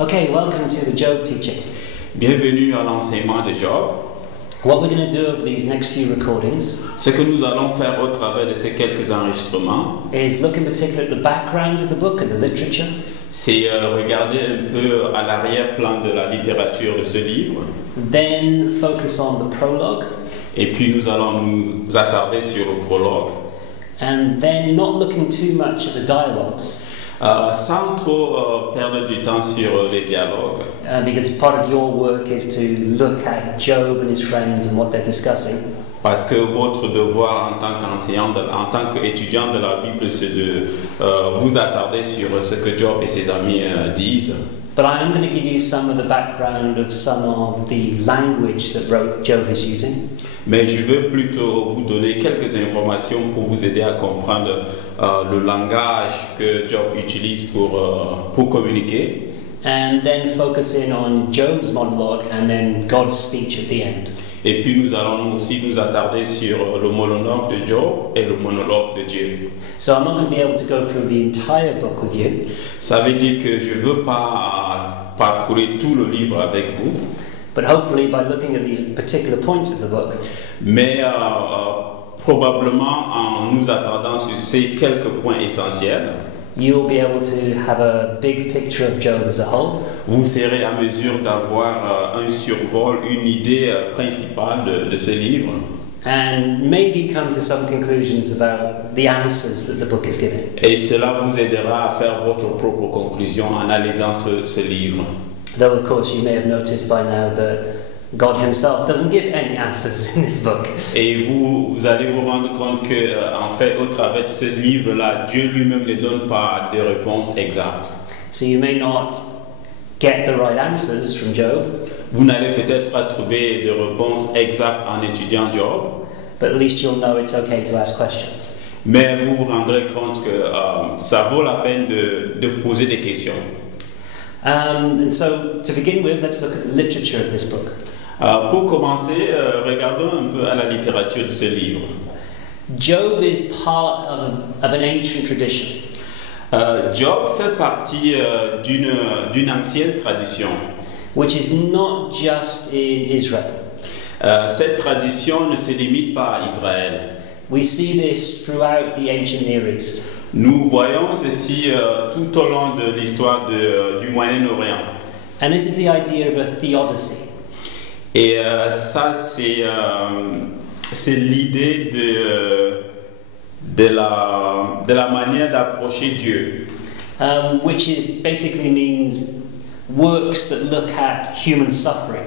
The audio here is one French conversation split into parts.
Okay, welcome to the Job teaching. Bienvenue à l'enseignement de Job. What we're going to do over these next few recordings Ce que nous allons faire au travers de ces quelques enregistrements, is look in particular at the background of the book and the literature, c'est regarder un peu à l'arrière-plan de la littérature de ce livre. then focus on the prologue, Et puis nous allons nous attarder sur le prologue, and then not looking too much at the dialogues, sans trop perdre du temps sur les dialogues. because part of your work is to look at Job and his friends and what they're discussing. Parce que votre devoir en tant qu'enseignant, en tant qu'étudiant de la Bible, c'est de vous attarder sur ce que Job et ses amis disent. But I am going to give you some of the background of some of the language that Job is using. Mais je veux plutôt vous donner quelques informations pour vous aider à comprendre le langage que Job utilise pour communiquer. And then focus in on Job's monologue and then God's speech at the end. Et puis nous allons aussi nous attarder sur le monologue de Job et le monologue de Dieu. So I'm not going to be able to go through the entire book with you, Ça veut dire que je ne veux pas parcourir tout le livre avec vous, but hopefully by looking at these particular points of the book, mais probablement en nous attardant sur ces quelques points essentiels, you'll be able to have a big picture of Job as a whole, vous serez en mesure d'avoir un survol, une idée principale de ce livre. and maybe come to some conclusions about the answers that the book is giving. Et cela vous aidera à faire votre propre conclusion en analysant ce livre. Though of course you may have noticed by now that God himself doesn't give any answers in this book. Et vous allez vous rendre compte que, en fait, au travers de ce livre-là, Dieu lui-même ne donne pas de réponse exacte. So you may not get the right answers from Job, Vous n'allez peut-être pas trouver de réponse exacte en étudiant Job, but at least you'll know it's okay to ask questions. mais vous vous rendrez compte que ça vaut la peine de poser des questions. And so to begin with, let's look at the literature of this book. Pour commencer, regardons un peu à la littérature de ce livre. Job is part of an ancient tradition. Job fait partie d'une ancienne tradition. Which is not just in Israel. Cette tradition ne se limite pas à Israël. We see this throughout the ancient Near East. Nous voyons ceci tout au long de l'histoire du Moyen-Orient. And this is the idea of a theodicy. Et ça, c'est l'idée de la manière d'approcher Dieu. Which basically means works that look at human suffering.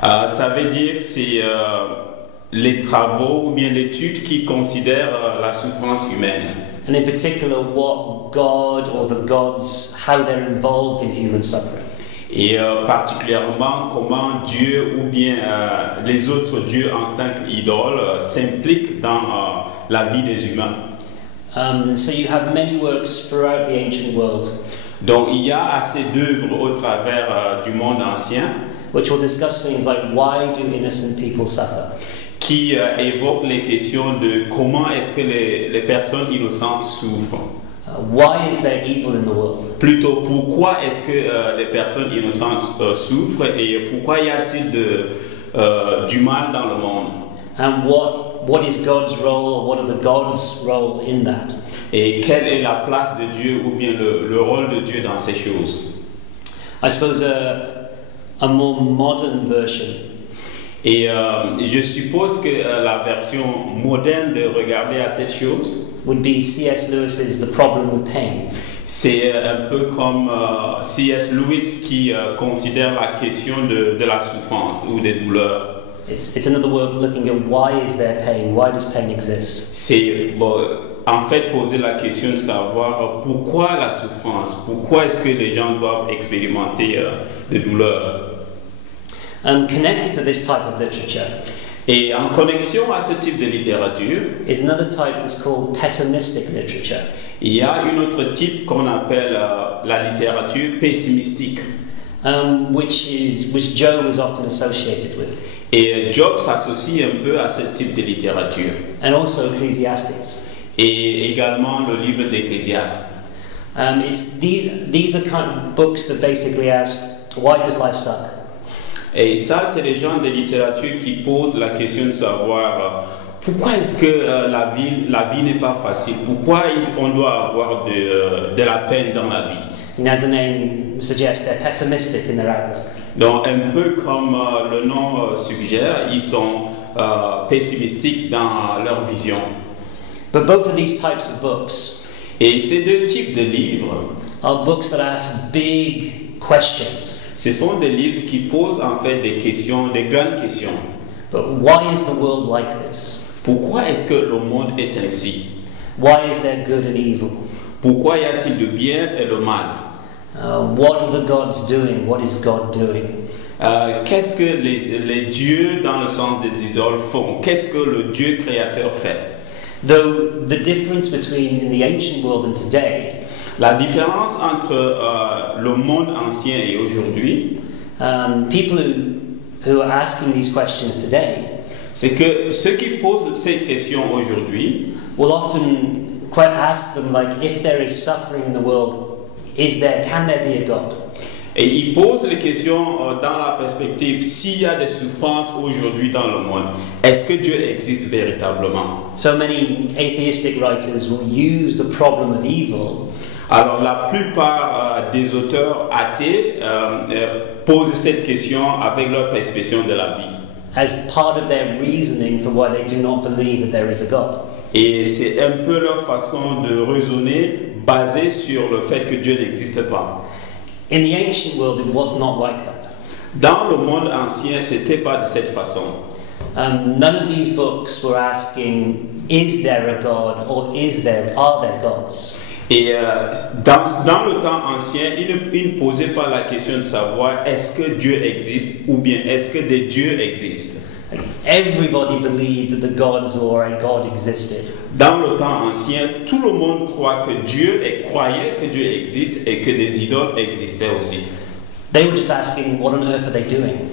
Ça veut dire c'est les travaux ou bien l'étude qui considère la souffrance humaine. And in particular what God or the gods, how they're involved in human suffering. Et particulièrement comment Dieu ou bien les autres dieux en tant qu'idole s'impliquent dans la vie des humains. So you have many works throughout the ancient world. Donc il y a assez d'œuvres au travers du monde ancien which will discuss things like why do innocent people suffer? Qui évoquent les questions de comment est-ce que les personnes innocentes souffrent. Why is there evil in the world? Plutôt, pourquoi est-ce que les personnes innocentes souffrent et pourquoi y a-t-il du mal dans le monde? And what is God's role, or what are the gods' role in that? Et quelle est la place de Dieu ou bien le rôle de Dieu dans ces choses? I suppose a more modern version. Et je suppose que la version moderne de regarder à cette chose would be C.S. Lewis's The Problem with Pain. C'est un peu comme C.S. Lewis qui considère la question de la souffrance ou des douleurs. It's another way of looking at why is there pain, why does pain exist? C'est en fait poser la question de savoir pourquoi la souffrance, pourquoi est-ce que les gens doivent expérimenter des douleurs. Connected to this type of literature et en connexion à ce type de littérature is another type that's called pessimistic literature. Il y a une autre type qu'on appelle la littérature pessimistique. Which Job is often associated with. Et Job s'associe un peu à ce type de littérature. And also Ecclesiastes. Et également le livre d'Ecclésiaste. These are kind of books that basically ask, why does life suck? Et ça, c'est les gens de littérature qui posent la question de savoir pourquoi est-ce que la vie n'est pas facile, pourquoi on doit avoir de la peine dans la vie. And as the name suggests, they're pessimistic in their outlook. Donc, un peu comme le nom suggère, ils sont pessimistiques dans leur vision. But both of these types of books Et ces deux types de livres, are books that ask big questions. ce sont des livres qui posent en fait des questions, des grandes questions. But why is the world like this? Pourquoi est-ce que le monde est ainsi? Why is there good and evil? Pourquoi y a-t-il le bien et le mal? What are the gods doing? What is God doing? Qu'est-ce que les dieux dans le sens des idoles font? Qu'est-ce que le Dieu créateur fait? Though the difference between in the ancient world and today, La différence entre le monde ancien et aujourd'hui, people who are asking these questions today c'est que ceux qui posent ces questions aujourd'hui will often quite ask them like, if there is suffering in the world, can there be a God? et ils posent les questions dans la perspective s'il y a des souffrances aujourd'hui dans le monde, est-ce que Dieu existe véritablement? So many atheistic writers will use the problem of evil Alors la plupart des auteurs athées posent cette question avec leur perception de la vie. as part of their reasoning for why they do not believe that there is a God. Et c'est un peu leur façon de raisonner basée sur le fait que Dieu n'existe pas. In the ancient world, it was not like that. Dans le monde ancien, c'était pas de cette façon. None of these books were asking, is there a God or are there gods? Et dans le temps ancien, il ne posait pas la question de savoir est-ce que Dieu existe ou bien est-ce que des dieux existent. Everybody believed that the gods or a God existed. Dans le temps ancien, tout le monde croyait que Dieu existe et que des idoles existaient aussi. They were just asking, what on earth are they doing?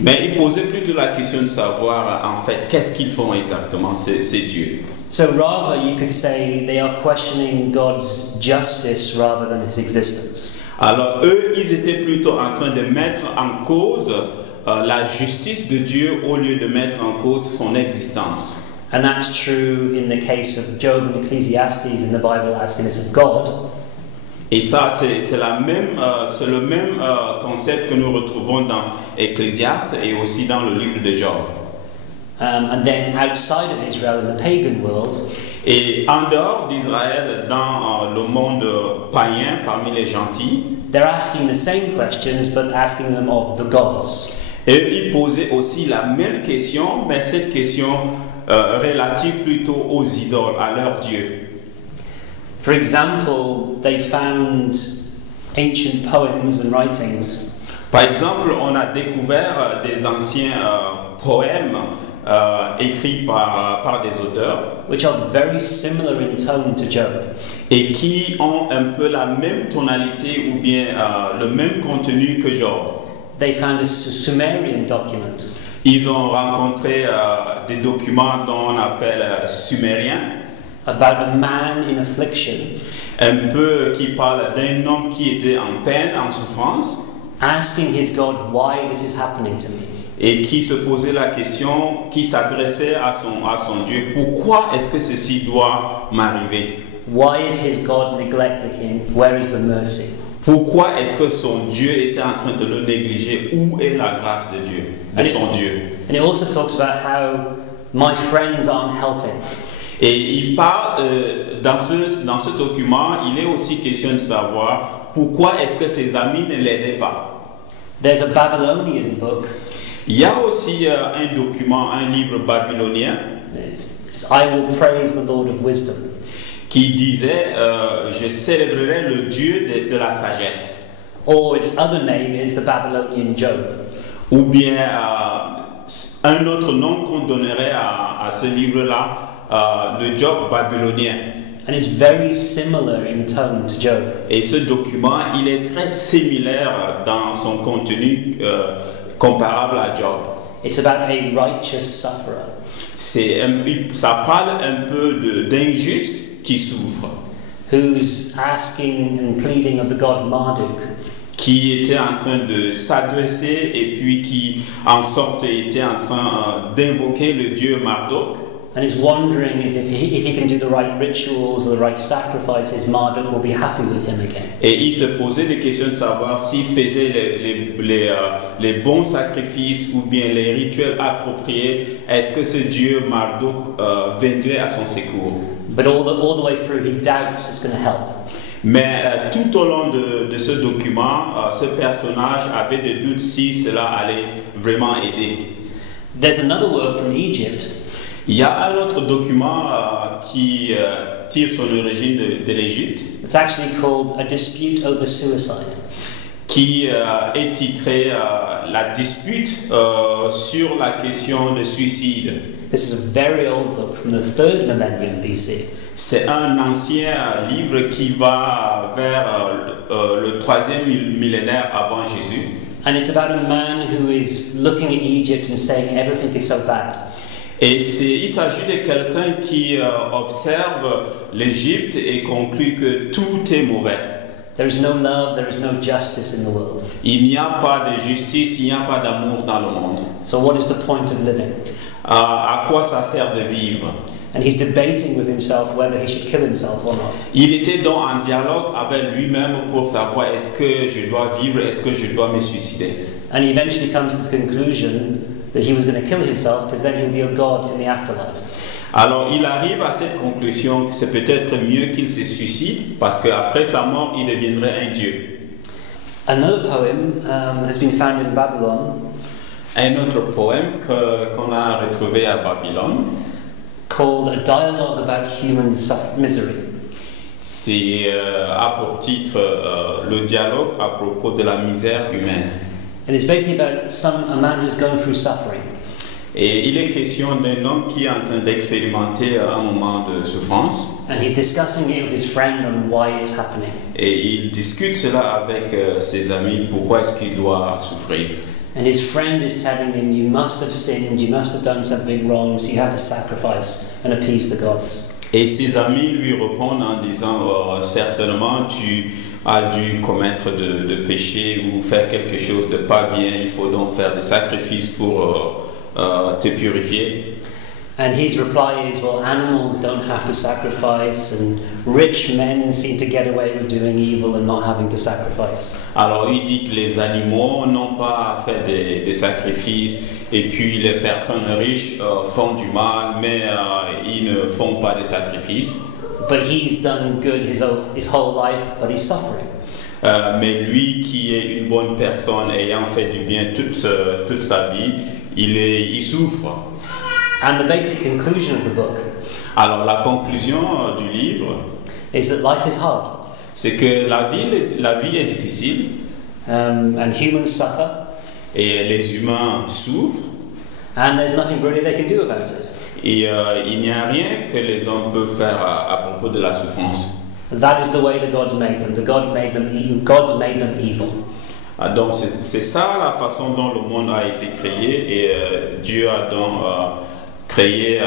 Mais ils posaient plutôt la question de savoir en fait qu'est-ce qu'ils font exactement ces dieux. So rather, you could say they are questioning God's justice rather than his existence. Alors eux, ils étaient plutôt en train de mettre en cause la justice de Dieu au lieu de mettre en cause son existence. And that's true in the case of Job and Ecclesiastes in the Bible asking us of God. Et ça, c'est le même concept que nous retrouvons dans Ecclésiaste et aussi dans le livre de Job. And then outside of Israel in the pagan world, Et en dehors d'Israël, dans le monde païen, parmi les gentils, they're asking the same questions but asking them of the gods. et ils posaient aussi la même question, mais cette question relative plutôt aux idoles, à leurs dieux. For example, they found ancient poems and writings Par exemple, on a découvert des anciens poèmes écrits par des auteurs which are very similar in tone to Job. et qui ont un peu la même tonalité ou bien le même contenu que Job. They found a Sumerian document Ils ont rencontré des documents dont on appelle sumériens, about a man in affliction un peu qui parle d'un homme qui était en peine, en souffrance, asking his God, why this is happening to me? et qui se posait la question, qui s'adressait à son Dieu, pourquoi est-ce que ceci doit m'arriver? Why is his God neglecting him? Where is the mercy? Pourquoi est-ce que son Dieu était en train de le négliger? Où est la grâce de Dieu, de son Dieu? And it also talks about how my friends aren't helping. Et il parle, dans ce document, il est aussi question de savoir pourquoi est-ce que ses amis ne l'aidaient pas. There's a Babylonian book. Il y a aussi un document, un livre babylonien It's I will praise the Lord of wisdom. qui disait je célébrerai le Dieu de la sagesse. Or its other name is the Babylonian Job. Ou bien un autre nom qu'on donnerait à ce livre-là, le Job babylonien. And it's very similar in tone to Job. Et ce document, il est très similaire dans son contenu comparable à Job. It's about a righteous sufferer. Ça parle un peu d'injuste qui souffre. who's asking and pleading of the god Marduk. Qui était en train de s'adresser et puis qui en sorte était en train d'invoquer le dieu Marduk. And is wondering if he can do the right rituals or the right sacrifices, Marduk will be happy with him again. Et il se posait des questions de savoir s'il faisait les bons sacrifices ou bien les rituels appropriés, est-ce que ce dieu Marduk viendrait à son secours. But all the way through he doubts it's going to help. Mais tout au long de ce document, ce personnage avait des doutes si cela allait vraiment aider. There's another work from Egypt. Il y a un autre document qui tire son origine de l'Égypte. It's actually called A Dispute Over Suicide. Qui est titré La dispute sur la question de suicide. This is a very old book from the 3rd millennium BC. C'est un ancien livre qui va vers le 3e millénaire avant Jésus. And it's about a man who is looking at Egypt and saying everything is so bad. Et il s'agit de quelqu'un qui observe l'Égypte et conclut que tout est mauvais. There is no love, there is no justice in the world. Il n'y a pas de justice, il n'y a pas d'amour dans le monde. So what is the point of living? À quoi ça sert de vivre? And he's debating with himself whether he should kill himself or not. Il était donc en dialogue avec lui-même pour savoir est-ce que je dois vivre, est-ce que je dois me suicider. And he eventually comes to the conclusion that he was going to kill himself because then he'll be a god in the afterlife. Alors il arrive à cette conclusion que c'est peut-être mieux qu'il se suicide parce qu'après sa mort il deviendrait un dieu. Another poem has been found in Babylon. Un autre poème qu'on a retrouvé à Babylone. Called A Dialogue About Human Misery. C'est a pour titre le dialogue à propos de la misère humaine. And it's basically about a man who's going through suffering. Et il est question d'un homme qui est en train d'expérimenter un moment de souffrance. And he's discussing it with his friend on why it's happening. Et il discute cela avec ses amis, pourquoi est-ce qu'il doit souffrir. And his friend is telling him, you must have sinned, you must have done something wrong, so you have to sacrifice and appease the gods. Et ses amis lui répondent en disant, certainement tu as dû commettre de péché ou faire quelque chose de pas bien, il faut donc faire des sacrifices pour te purifier. And his reply is, well, animals don't have to sacrifice, and rich men seem to get away with doing evil and not having to sacrifice. Alors il dit que les animaux n'ont pas à faire des sacrifices, et puis les personnes riches font du mal, mais ils ne font pas de sacrifices. But he's done good his whole life, but he's suffering. Mais lui qui est une bonne personne ayant fait du bien toute sa vie, il souffre. And the basic conclusion of the book Alors la conclusion du livre is that life is hard. C'est que la vie est difficile. And humans suffer. Et les humains souffrent. And there's nothing really they can do about it. Et il n'y a rien que les hommes peuvent faire à propos de la souffrance. That is the way the gods made them. Gods made them evil. Donc c'est ça la façon dont le monde a été créé et Dieu a donc créé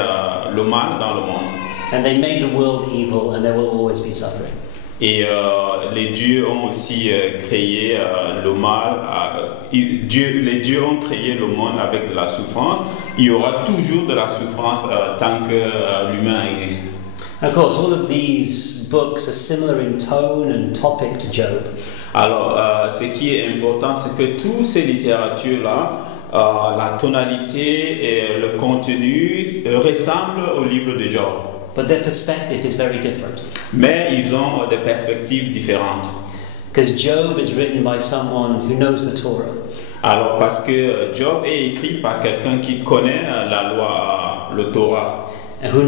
le mal dans le monde. And they made the world evil, and there will always be suffering. Et les dieux ont aussi créé le mal. Les dieux ont créé le monde avec de la souffrance. Il y aura toujours de la souffrance tant que l'humain existe. Of course, all of these books are similar in tone and topic to Job. Alors, ce qui est important, c'est que toutes ces littératures-là, la tonalité et le contenu ressemblent au livre de Job. But their perspective is very different. Mais ils ont des perspectives différentes. Because Job is written by someone who knows the Torah. Alors, parce que Job est écrit par quelqu'un qui connaît la loi, le Torah. And who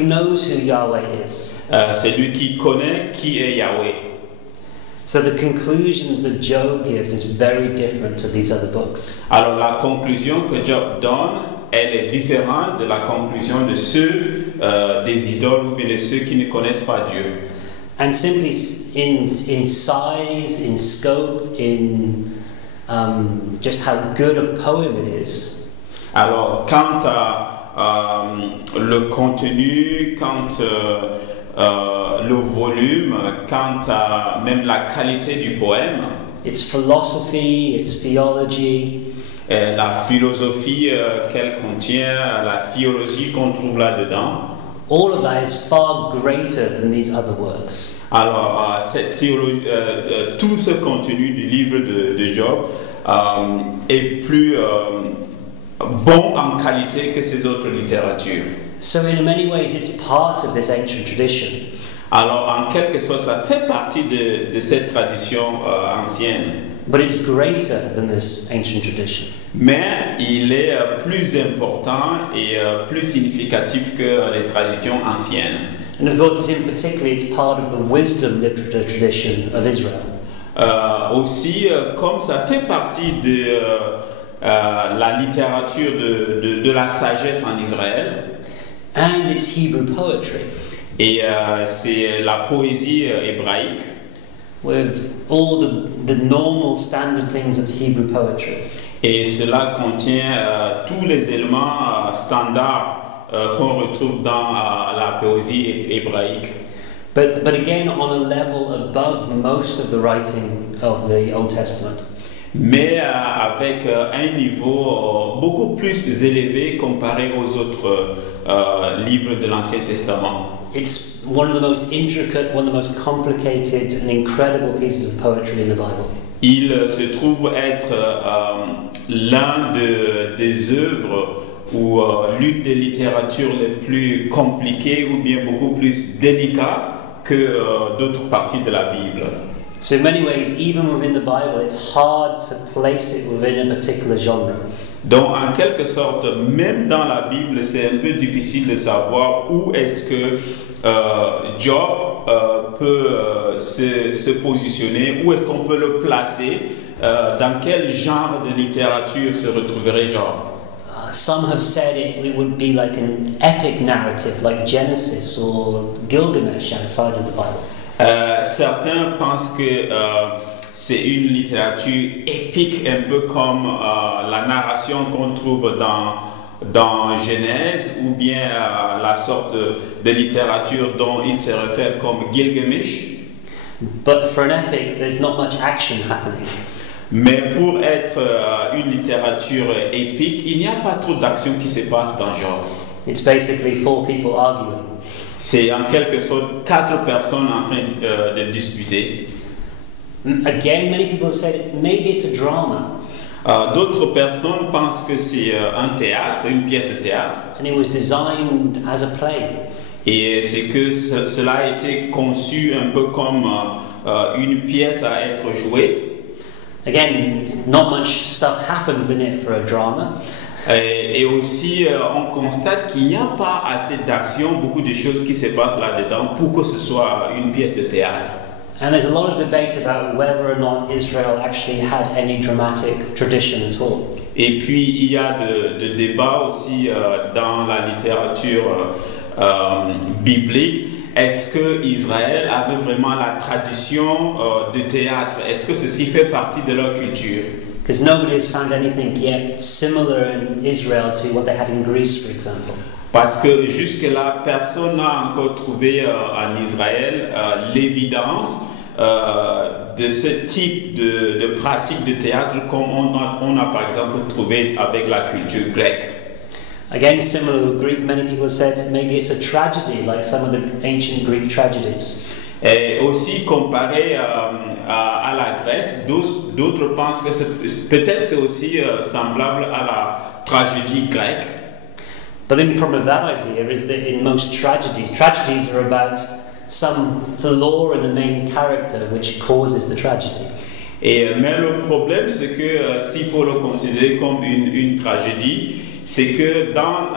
knows who Yahweh is. C'est lui qui connaît qui est Yahweh. So the conclusions that Job gives is very different to these other books. Alors la conclusion que Job donne, elle est différente de la conclusion de ceux des idoles ou bien de ceux qui ne connaissent pas Dieu. And simply in size, in scope, in just how good a poem it is. Alors quant à le contenu, quant le volume, quant à même la qualité du poème, its philosophy, its theology, la philosophie qu'elle contient, la théologie qu'on trouve là-dedans. all of that is far greater than these other works. Alors, cette théologie, tout ce contenu du livre de Job est plus bon en qualité que ces autres littératures. So in many ways it's part of this ancient tradition. Alors, en quelque sorte, ça fait partie de cette tradition ancienne. But it's greater than this ancient tradition. Mais il est plus important et plus significatif que les traditions anciennes. And of course, in particular, it's part of the wisdom literature tradition of Israel. Aussi, comme ça fait partie de la littérature de la sagesse en Israël, And it's Hebrew poetry, et c'est la poésie hébraïque, with all the normal standard things of Hebrew poetry. et cela contient tous les éléments standards qu'on retrouve dans la poésie hébraïque. But again, on a level above most of the writing of the Old Testament. Mais avec un niveau beaucoup plus élevé comparé aux autres livres de l'Ancien Testament. It's one of the most intricate, one of the most complicated and incredible pieces of poetry in the Bible. Il se trouve être l'un des œuvres ou l'une des littératures les plus compliquées ou bien beaucoup plus délicates que d'autres parties de la Bible. So in many ways, even within the Bible, it's hard to place it within a particular genre. Donc, en quelque sorte, même dans la Bible, c'est un peu difficile de savoir où est-ce que Job peut se positionner, où est-ce qu'on peut le placer, dans quel genre de littérature se retrouverait Job. Some have said it would be like an epic narrative, like Genesis or Gilgamesh outside of the Bible. Certains pensent que c'est une littérature épique, un peu comme la narration qu'on trouve dans Genèse, ou bien la sorte de littérature dont il se réfère comme Gilgamesh. But for an epic, there's not much action happening. Mais pour être une littérature épique, il n'y a pas trop d'action qui se passe dans Job. It's basically four people arguing. C'est en quelque sorte 4 personnes en train de discuter. Again, many people said maybe it's a drama. D'autres personnes pensent que c'est un théâtre, une pièce de théâtre. And it was designed as a play. Et c'est que cela a été conçu un peu comme une pièce à être jouée. Again, not much stuff happens in it for a drama. Et aussi, on constate qu'il n'y a pas assez d'action, beaucoup de choses qui se passent là-dedans pour que ce soit une pièce de théâtre. And there's a lot of debate about whether or not Israel actually had any dramatic tradition at all. Et puis, il y a de débats aussi dans la littérature biblique. Est-ce que Israël avait vraiment la tradition de théâtre? Est-ce que ceci fait partie de leur culture? Because nobody has found anything yet similar in Israel to what they had in Greece, for example. Parce que jusque-là, personne n'a encore trouvé en Israël l'évidence de ce type de pratique de théâtre comme on a par exemple trouvé avec la culture grecque. Again, similar with Greek, many people said maybe it's a tragedy, like some of the ancient Greek tragedies. Et aussi comparé à la Grèce, d'autres pensent que peut-être c'est aussi semblable à la tragédie grecque. But the problem with that idea is that in most tragedies are about some flaw in the main character which causes the tragedy. Mais le problème, c'est que s'il faut le considérer comme une tragédie, c'est que dans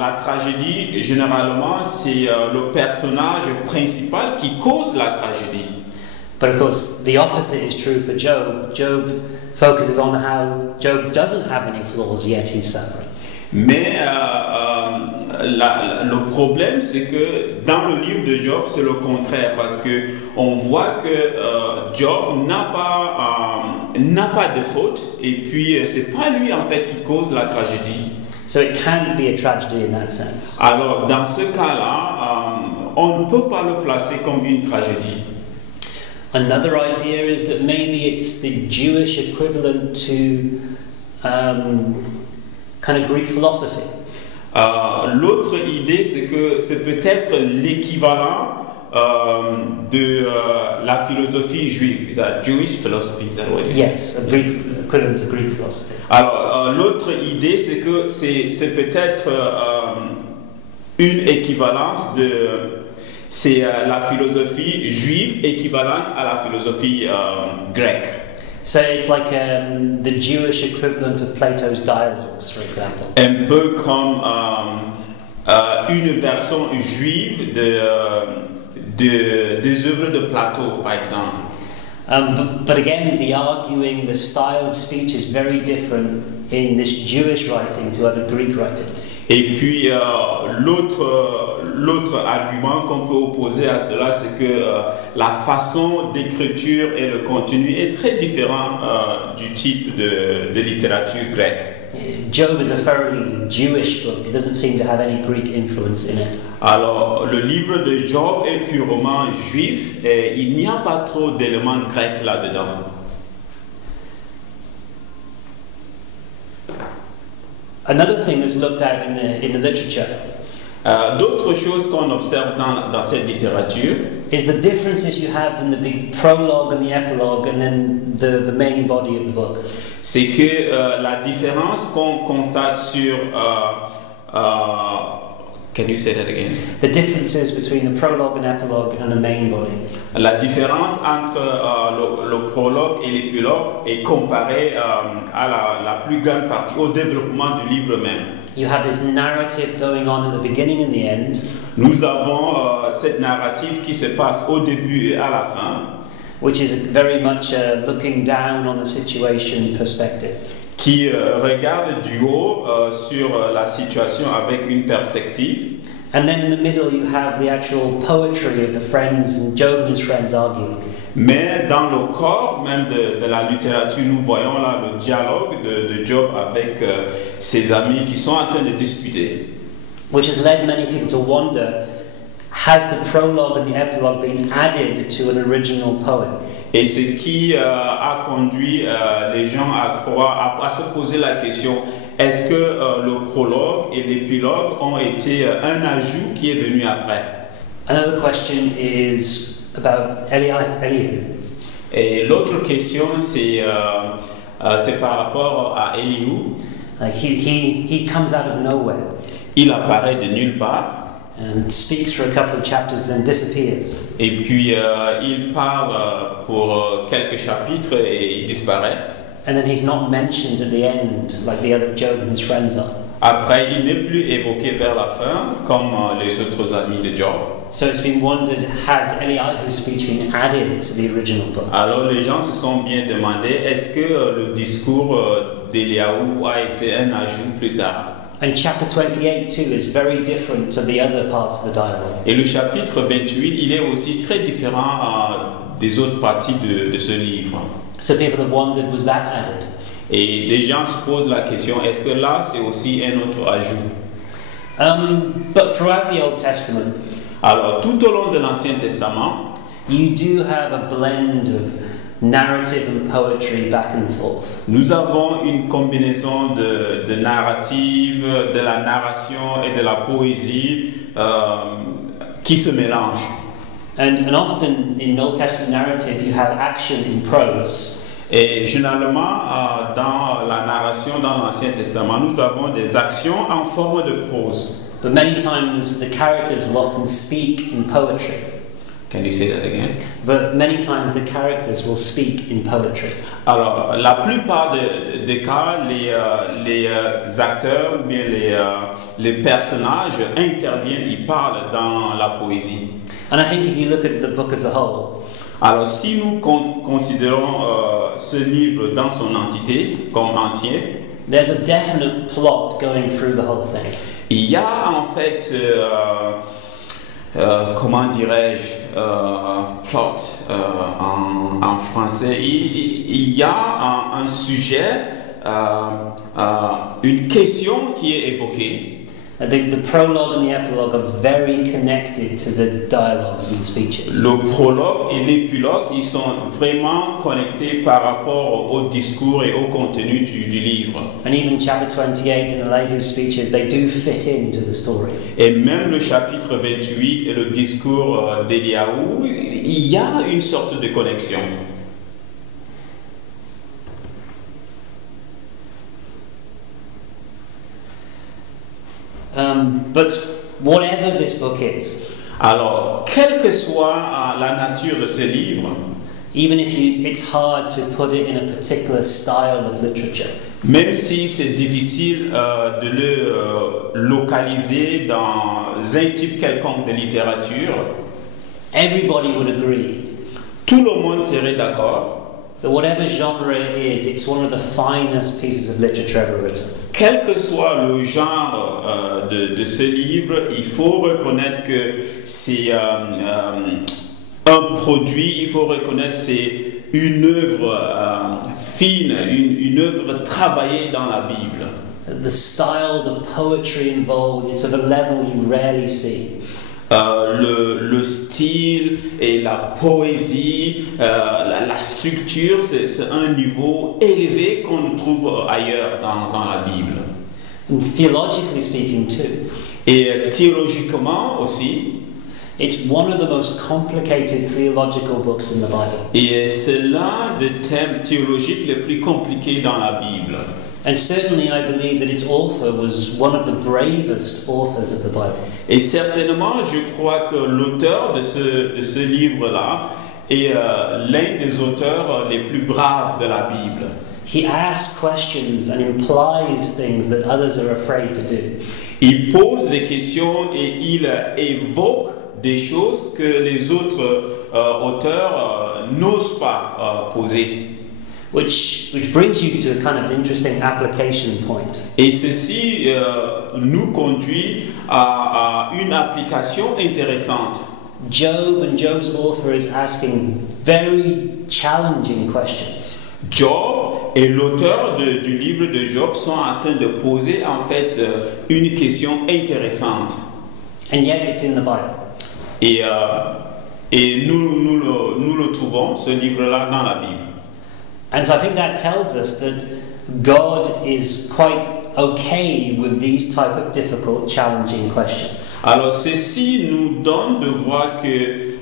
la tragédie, généralement, c'est le personnage principal qui cause la tragédie. But of course, the opposite is true for Job. Job focuses on how Job doesn't have any flaws, yet he's suffering. Mais le problème, c'est que dans le livre de Job, c'est le contraire, parce que on voit que Job n'a pas de faute, et puis c'est pas lui en fait qui cause la tragédie. So it can't be a tragedy in that sense. Alors dans ce cas-là, on ne peut pas le placer comme une tragédie. Another idea is that maybe it's the Jewish equivalent to kind of Greek philosophy. L'autre idée, c'est que c'est peut-être l'équivalent de la philosophie juive. Is that Jewish philosophy? Is that what it is? Yes, a Greek equivalent to Greek philosophy. Alors, l'autre idée, c'est que c'est peut-être une équivalence de... C'est la philosophie juive équivalente à la philosophie grecque. So it's like the Jewish equivalent of Plato's dialogues, for example. Un peu comme une version juive des œuvres de Platon, par exemple. But again, the arguing, the style of speech is very different in this Jewish writing to other Greek writings. Et puis l'autre argument qu'on peut opposer à cela, c'est que la façon d'écriture et le contenu est très différent du type de littérature grecque. Job is a thoroughly Jewish book. It doesn't seem to have any Greek influence in it. Alors, le livre de Job est purement juif et il n'y a pas trop d'éléments grecs là-dedans. Another thing that's looked at in the literature D'autres choses qu'on observe dans cette littérature is the differences you have in the big prologue and the epilogue and then the main body of the book. C'est que la différence qu'on constate sur... can you say that again? The differences between the prologue and epilogue and the main body. La différence entre le prologue et l'épilogue est comparée à la plus grande partie, au développement du livre même. You have this narrative going on at the beginning and the end. Nous avons cette narrative qui se passe au début et à la fin, Which is very much looking down on the situation perspective. qui regarde du haut sur la situation avec une perspective. And then in the middle you have the actual poetry of the friends and Job and his friends arguing. Mais dans le corps même de la littérature, nous voyons là le dialogue de Job avec ses amis qui sont en train de discuter. Which has led many people to wonder, has the prologue and the epilogue been added to an original poem? Et ce qui a conduit les gens à croire, à se poser la question, est-ce que le prologue et l'épilogue ont été un ajout qui est venu après? Another question is about Elihu. Et l'autre question, c'est par rapport à Elihu. Like he comes out of nowhere Il apparaît de nulle part. and speaks for a couple of chapters, then disappears. Et puis il parle pour quelques chapitres et il disparaît. And then he's not mentioned at the end like the other Job and his friends are. Après, il n'est plus évoqué vers la fin comme les autres amis de Job. So it's been wondered, has Elihu's speech been added to the original book? Alors les gens se sont bien demandé, est-ce que le discours d'Eliaou a été un ajout plus tard? And chapter 28 too is very different to the other parts of the dialogue. Et le chapitre 28, il est aussi très différent des autres parties de ce livre. So people have wondered, was that added? Et les gens se posent la question, est-ce que là c'est aussi un autre ajout? But throughout the Old Testament, Alors tout au long de l'Ancien Testament, you do have a blend of narrative and poetry back and forth. nous avons une combinaison de narrative, de la narration et de la poésie qui se mélangent. And often in Old Testament narrative, you have action in prose. Et généralement, dans la narration dans l'Ancien Testament, nous avons des actions en forme de prose. But many times the characters will often speak in poetry. Can you say that again? But many times the characters will speak in poetry. Alors, la plupart des cas, les acteurs ou bien les personnages interviennent, ils parlent dans la poésie. And I think if you look at the book as a whole, Alors, si nous considérons ce livre dans son entité, comme entier, there's a definite plot going through the whole thing. il y a en fait, comment dirais-je, plot en français, il y a un sujet, une question qui est évoquée. The prologue and the epilogue are very connected to the dialogues and speeches. Le prologue et l'épilogue, ils sont vraiment connectés par rapport au discours et au contenu du livre. And even chapter 28 and Elihu's speeches, they do fit into the story. Et même le chapitre 28 et le discours d'Eliaou, il y a une sorte de connexion. But whatever this book is, Alors, quelle que soit la nature de ce livre, even if it's hard to put it in a particular style of literature, même si c'est difficile de le localiser dans un type quelconque de littérature, everybody would agree tout le monde serait d'accord that whatever genre it is, it's one of the finest pieces of literature ever written. quel que soit le genre de ce livre, il faut reconnaître que c'est un produit, il faut reconnaître que c'est une œuvre fine, une œuvre travaillée dans la Bible. The style, the poetry involved, it's of a level you rarely see. Le style et la poésie, la structure, c'est un niveau élevé qu'on trouve ailleurs dans la Bible. And theologically speaking too, Et théologiquement aussi, it's one of the most complicated theological books in the Bible. et c'est l'un des thèmes théologiques les plus compliqués dans la Bible. And certainly I believe that its author was one of the bravest authors of the Bible. Et certainement, je crois que l'auteur de ce livre-là est l'un des auteurs les plus braves de la Bible. He asks questions and implies things that others are afraid to do. Il pose des questions et il évoque des choses que les autres auteurs n'osent pas poser. Which brings you to a kind of interesting application point. Et ceci nous conduit à une application intéressante. Job and Job's author is asking very challenging questions. Job et l'auteur du livre de Job sont en train de poser en fait une question intéressante. And yet it's in the Bible. Et nous le trouvons, ce livre-là, dans la Bible. And so I think that tells us that God is quite okay with these type of difficult, challenging questions. Alors ceci nous donne de voir que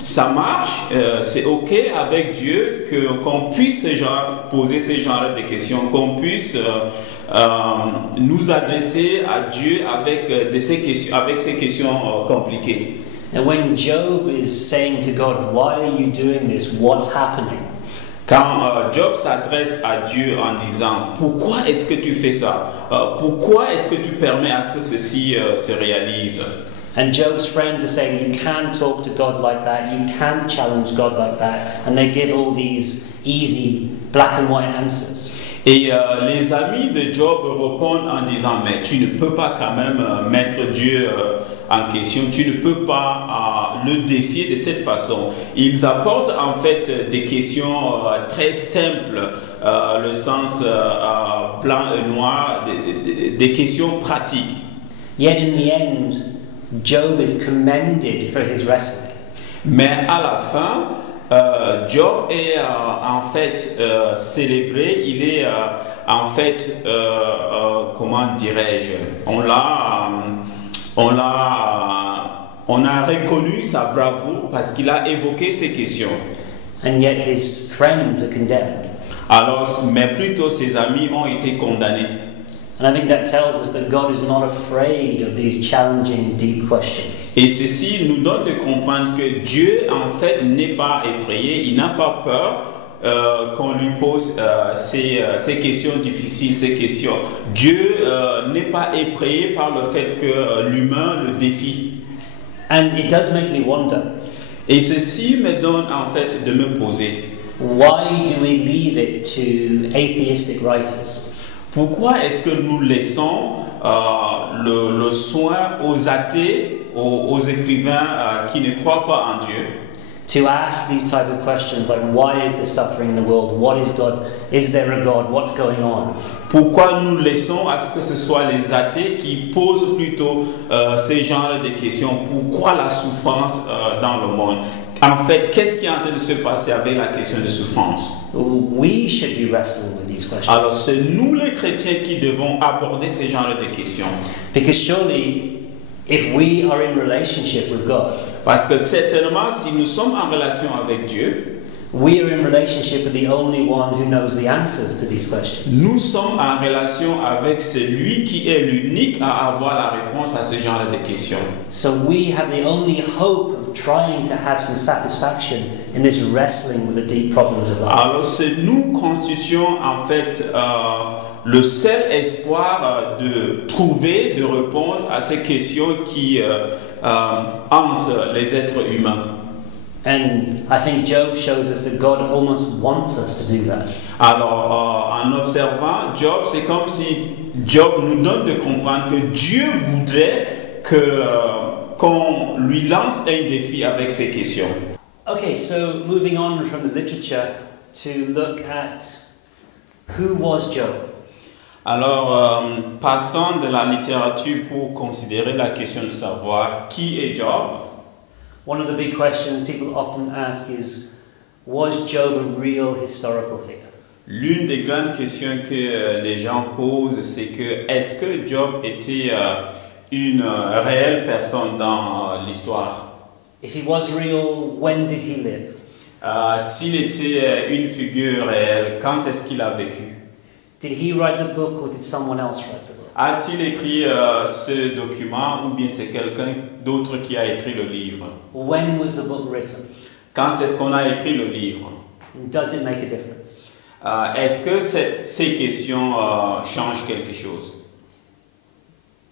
ça marche, c'est ok avec Dieu qu'on puisse poser ce genre de questions, qu'on puisse nous adresser à Dieu avec ces questions compliquées. And when Job is saying to God, "Why are you doing this? What's happening?" Quand Job s'adresse à Dieu en disant « Pourquoi est-ce que tu fais ça? Pourquoi est-ce que tu permets à ce que ceci se réalise ?» And Job's friends are saying, "You can't talk to God like that. You can't challenge God like that." And they give all these easy black and white answers. Et les amis de Job répondent en disant « Mais tu ne peux pas quand même mettre Dieu en question, tu ne peux pas le défier de cette façon. » Ils apportent en fait des questions très simples, le sens blanc et noir, des questions pratiques. Yet in the end, Job is commended for his wrestling. Mais à la fin, Job est en fait célébré, il est en fait, comment dirais-je, on a reconnu sa bravoure parce qu'il a évoqué ces questions. And yet his friends are condemned. Alors, mais plutôt ses amis ont été condamnés. And I think that tells us that God is not afraid of these challenging, deep questions. Et ceci nous donne de comprendre que Dieu, en fait, n'est pas effrayé, il n'a pas peur qu'on lui pose ces questions difficiles, ces questions. Dieu n'est pas effrayé par le fait que l'humain le défie. And it does make me wonder. Et ceci me donne en fait de me poser. Why do we leave it to atheistic writers? Pourquoi est-ce que nous laissons le soin aux athées, aux écrivains qui ne croient pas en Dieu, to ask these type of questions like why is there suffering in the world? What is God? Is there a God? What's going on? Pourquoi nous laissons à ce que ce soit les athées qui posent plutôt ces genres de questions? Pourquoi la souffrance dans le monde? En fait, qu'est-ce qui est en train de se passer avec la question de souffrance? We should be wrestling with these questions. Alors, c'est nous les chrétiens qui devons aborder ces genres de questions. Because surely, if we are in relationship with God, Parce que certainement, si nous sommes en relation avec Dieu, we are in relationship with the only one who knows the answers to these questions. nous sommes en relation avec celui qui est l'unique à avoir la réponse à ce genre de questions. So we have the only hope of trying to have some satisfaction in this wrestling with the deep problems of life. Alors, c'est nous constituons en fait le seul espoir de trouver des réponses à ces questions qui hantent les êtres humains. And I think Job shows us that God almost wants us to do that. Alors, en observant Job, c'est comme si Job nous donne de comprendre que Dieu voudrait qu'on lui lance un défi avec ces questions. Okay, so moving on from the literature to look at who was Job. Alors, passons de la littérature pour considérer la question de savoir qui est Job. One of the big questions people often ask is, was Job a real historical figure? L'une des grandes questions que les gens posent, c'est que est-ce que Job était une réelle personne dans l'histoire? If he was real, when did he live? S'il était une figure réelle, quand est-ce qu'il a vécu? Did he write the book or did someone else write the book? A-t-il écrit ce document ou bien c'est quelqu'un d'autre qui a écrit le livre? When was the book written? Quand est-ce qu'on a écrit le livre? Does it make a difference? Est-ce que ces questions changent quelque chose?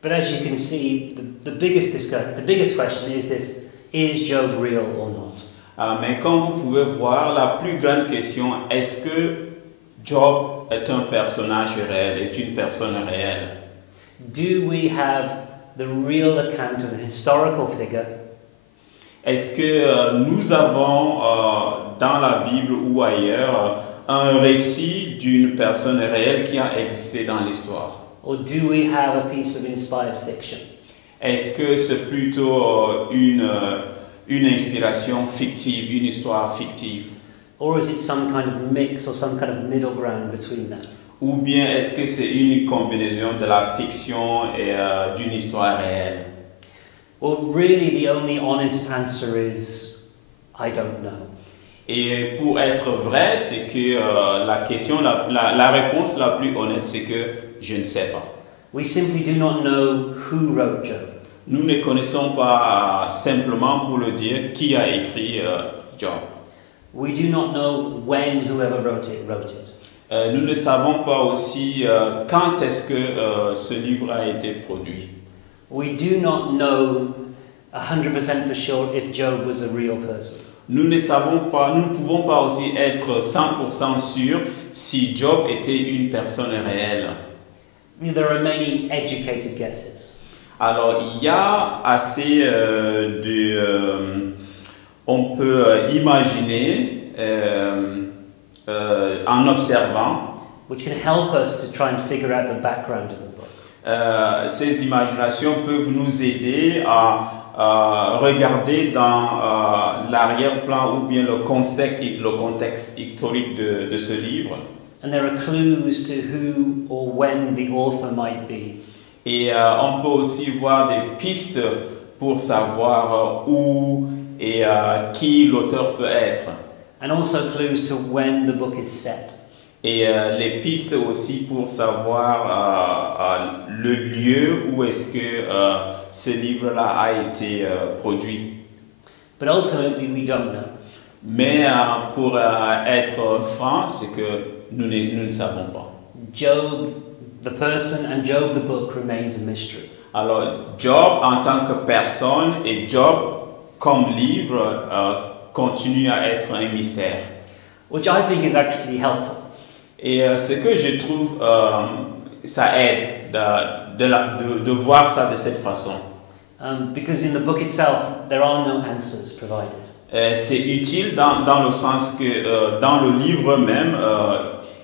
But as you can see, the biggest question is this: is Job real or not? Mais comme vous pouvez voir, la plus grande question, est-ce que Job est un personnage réel, est une personne réelle? Do we have the real account of a historical figure? Est-ce que nous avons dans la Bible ou ailleurs un récit d'une personne réelle qui a existé dans l'histoire? Or do we have a piece of inspired fiction? Est-ce que c'est plutôt une inspiration fictive, une histoire fictive? Or is it some kind of mix or some kind of middle ground between that? Ou bien est-ce que c'est une combinaison de la fiction et d'une histoire réelle? Well, really the only honest answer is, I don't know. Et pour être vrai, c'est que la question, la réponse la plus honnête, c'est que je ne sais pas. We simply do not know who wrote Job. Nous ne connaissons pas simplement pour le dire qui a écrit Job. We do not know when whoever wrote it wrote it. Nous ne savons pas aussi quand est-ce que ce livre a été produit. We do not know 100% for sure if Job was a real person. Nous ne savons pas, nous ne pouvons pas aussi être 100% sûrs si Job était une personne réelle. There are many educated guesses. Alors, il y a assez on peut imaginer en observant. Which can help us to try and figure out the background of the book. Ces imaginations peuvent nous aider à regarder dans l'arrière-plan ou bien le contexte historique de ce livre. And there are clues to who or when the author might be. Et on peut aussi voir des pistes pour savoir où et qui l'auteur peut être. And also clues to when the book is set. Et les pistes aussi pour savoir le lieu où est-ce que ce livre-là a été produit. But ultimately we don't know. Mais pour être franc, c'est que nous ne savons pas. Job, the person, and Job, the book, remains a mystery. Alors, Job en tant que personne et Job comme livre continue à être un mystère. Which I think is actually helpful. Et ce que je trouve, ça aide de voir ça de cette façon. Because in the book itself, there are no answers provided. C'est utile dans le sens que dans le livre même,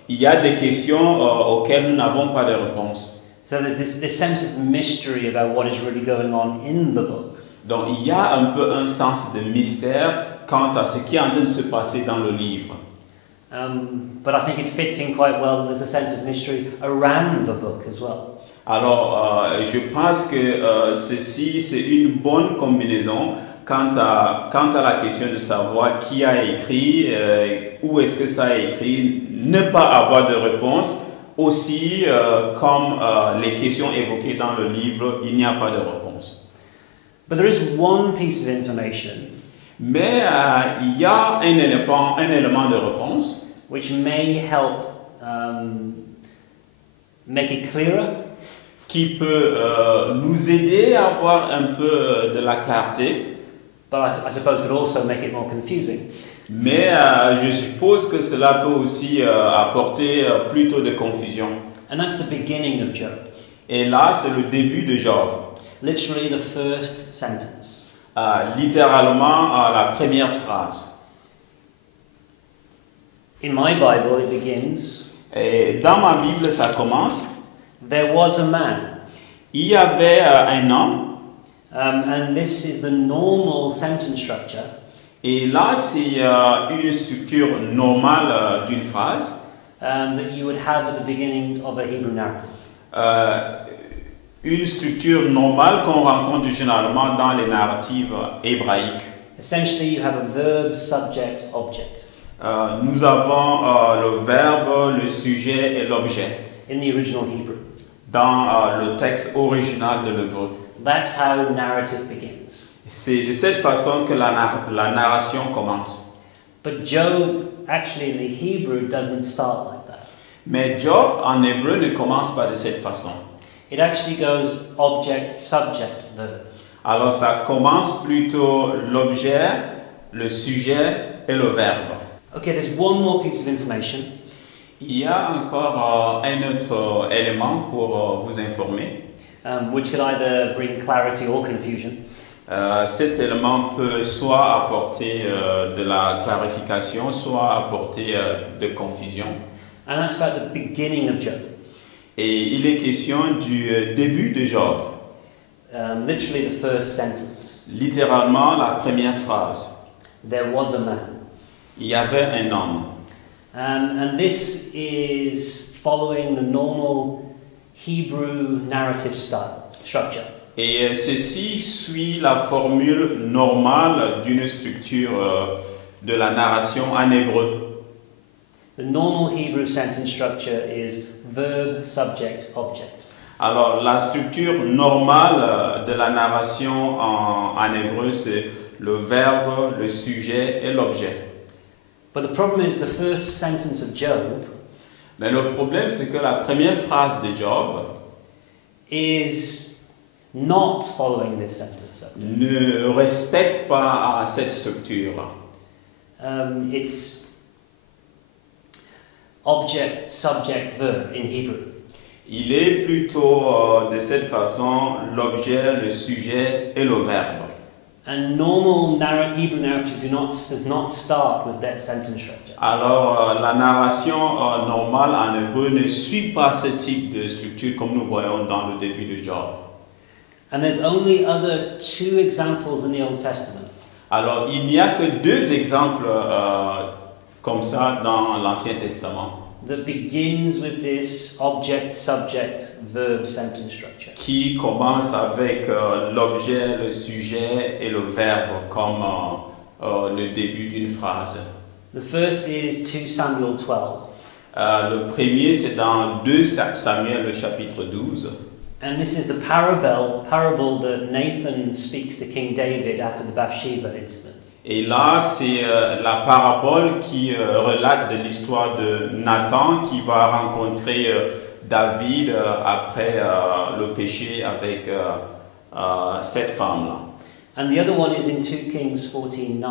il y a des questions auxquelles nous n'avons pas de réponse. So there's this sense of mystery about what is really going on in the book. Donc il y a un peu un sens de mystère quant à ce qui est en train de se passer dans le livre. But I think it fits in quite well that there's a sense of mystery around the book as well. Alors je pense que ceci c'est une bonne combinaison quant à la question de savoir qui a écrit, où est-ce que ça a écrit, ne pas avoir de réponse. Aussi, comme les questions évoquées dans le livre, il n'y a pas de réponse. But there is one piece of information Mais il y a un élément de réponse which may help make it clearer, qui peut nous aider à avoir un peu de la clarté. but I suppose could also make it more confusing. Mais je suppose que cela peut aussi apporter plutôt de confusion. And that's the beginning of Job. Et là, c'est le début de Job. Literally the first sentence. Littéralement, la première phrase. In my Bible, it begins, Et dans ma Bible, ça commence. there was a man. Il y avait un homme. And this is the normal sentence structure. Et là, c'est une structure normale d'une phrase. That you would have at the beginning of a Hebrew narrative. Une structure normale qu'on rencontre généralement dans les narratives hébraïques. Essentially, you have a verb, subject, object. Nous avons le verbe, le sujet et l'objet In the original Hebrew. dans le texte original de l'hébreu. That's how narrative begins. C'est de cette façon que la narration commence. But Job, actually in the Hebrew, doesn't start like that. Mais Job en hébreu ne commence pas de cette façon. It actually goes object, subject, verb. Alors ça commence plutôt l'objet, le sujet et le verbe. Okay, there's one more piece of information. Il y a encore un autre élément pour vous informer. Which could either bring clarity or confusion. Cet élément peut soit apporter de la clarification, soit apporter de confusion. And that's about the beginning of Job. Et il est question du début de Job. Literally the first sentence. Littéralement la première phrase. There was a man. Il y avait un homme. And this is following the normal Hebrew narrative structure. Et ceci suit la formule normale d'une structure de la narration en hébreu. The normal Hebrew sentence structure is verb, subject, object. Alors la structure normale de la narration en hébreu, c'est le verbe, le sujet et l'objet. But the problem is the first sentence of Job Mais le problème, c'est que la première phrase de Job is not following this sentence up. ne respecte pas cette structure. It's object, subject, verb in Hebrew. Il est plutôt de cette façon l'objet, le sujet et le verbe. And normal Hebrew narrative does not start with that sentence structure. Alors la narration normale en hébreu ne suit pas ce type de structure comme nous voyons dans le début de Job. And there's only other two examples in the Old Testament. Alors il n'y a que deux exemples comme ça dans l'Ancien Testament. That begins with this object, subject, verb sentence structure. Qui commence avec l'objet, le sujet et le verbe comme le début d'une phrase. The first is 2 Samuel 12. Le premier, c'est dans 2 Samuel, le chapitre 12. And this is the parable that Nathan speaks to King David after the Bathsheba incident. Et là, c'est la parabole qui relate de l'histoire de Nathan qui va rencontrer David après le péché avec cette femme-là. And the other one is in 2 Kings 14:9.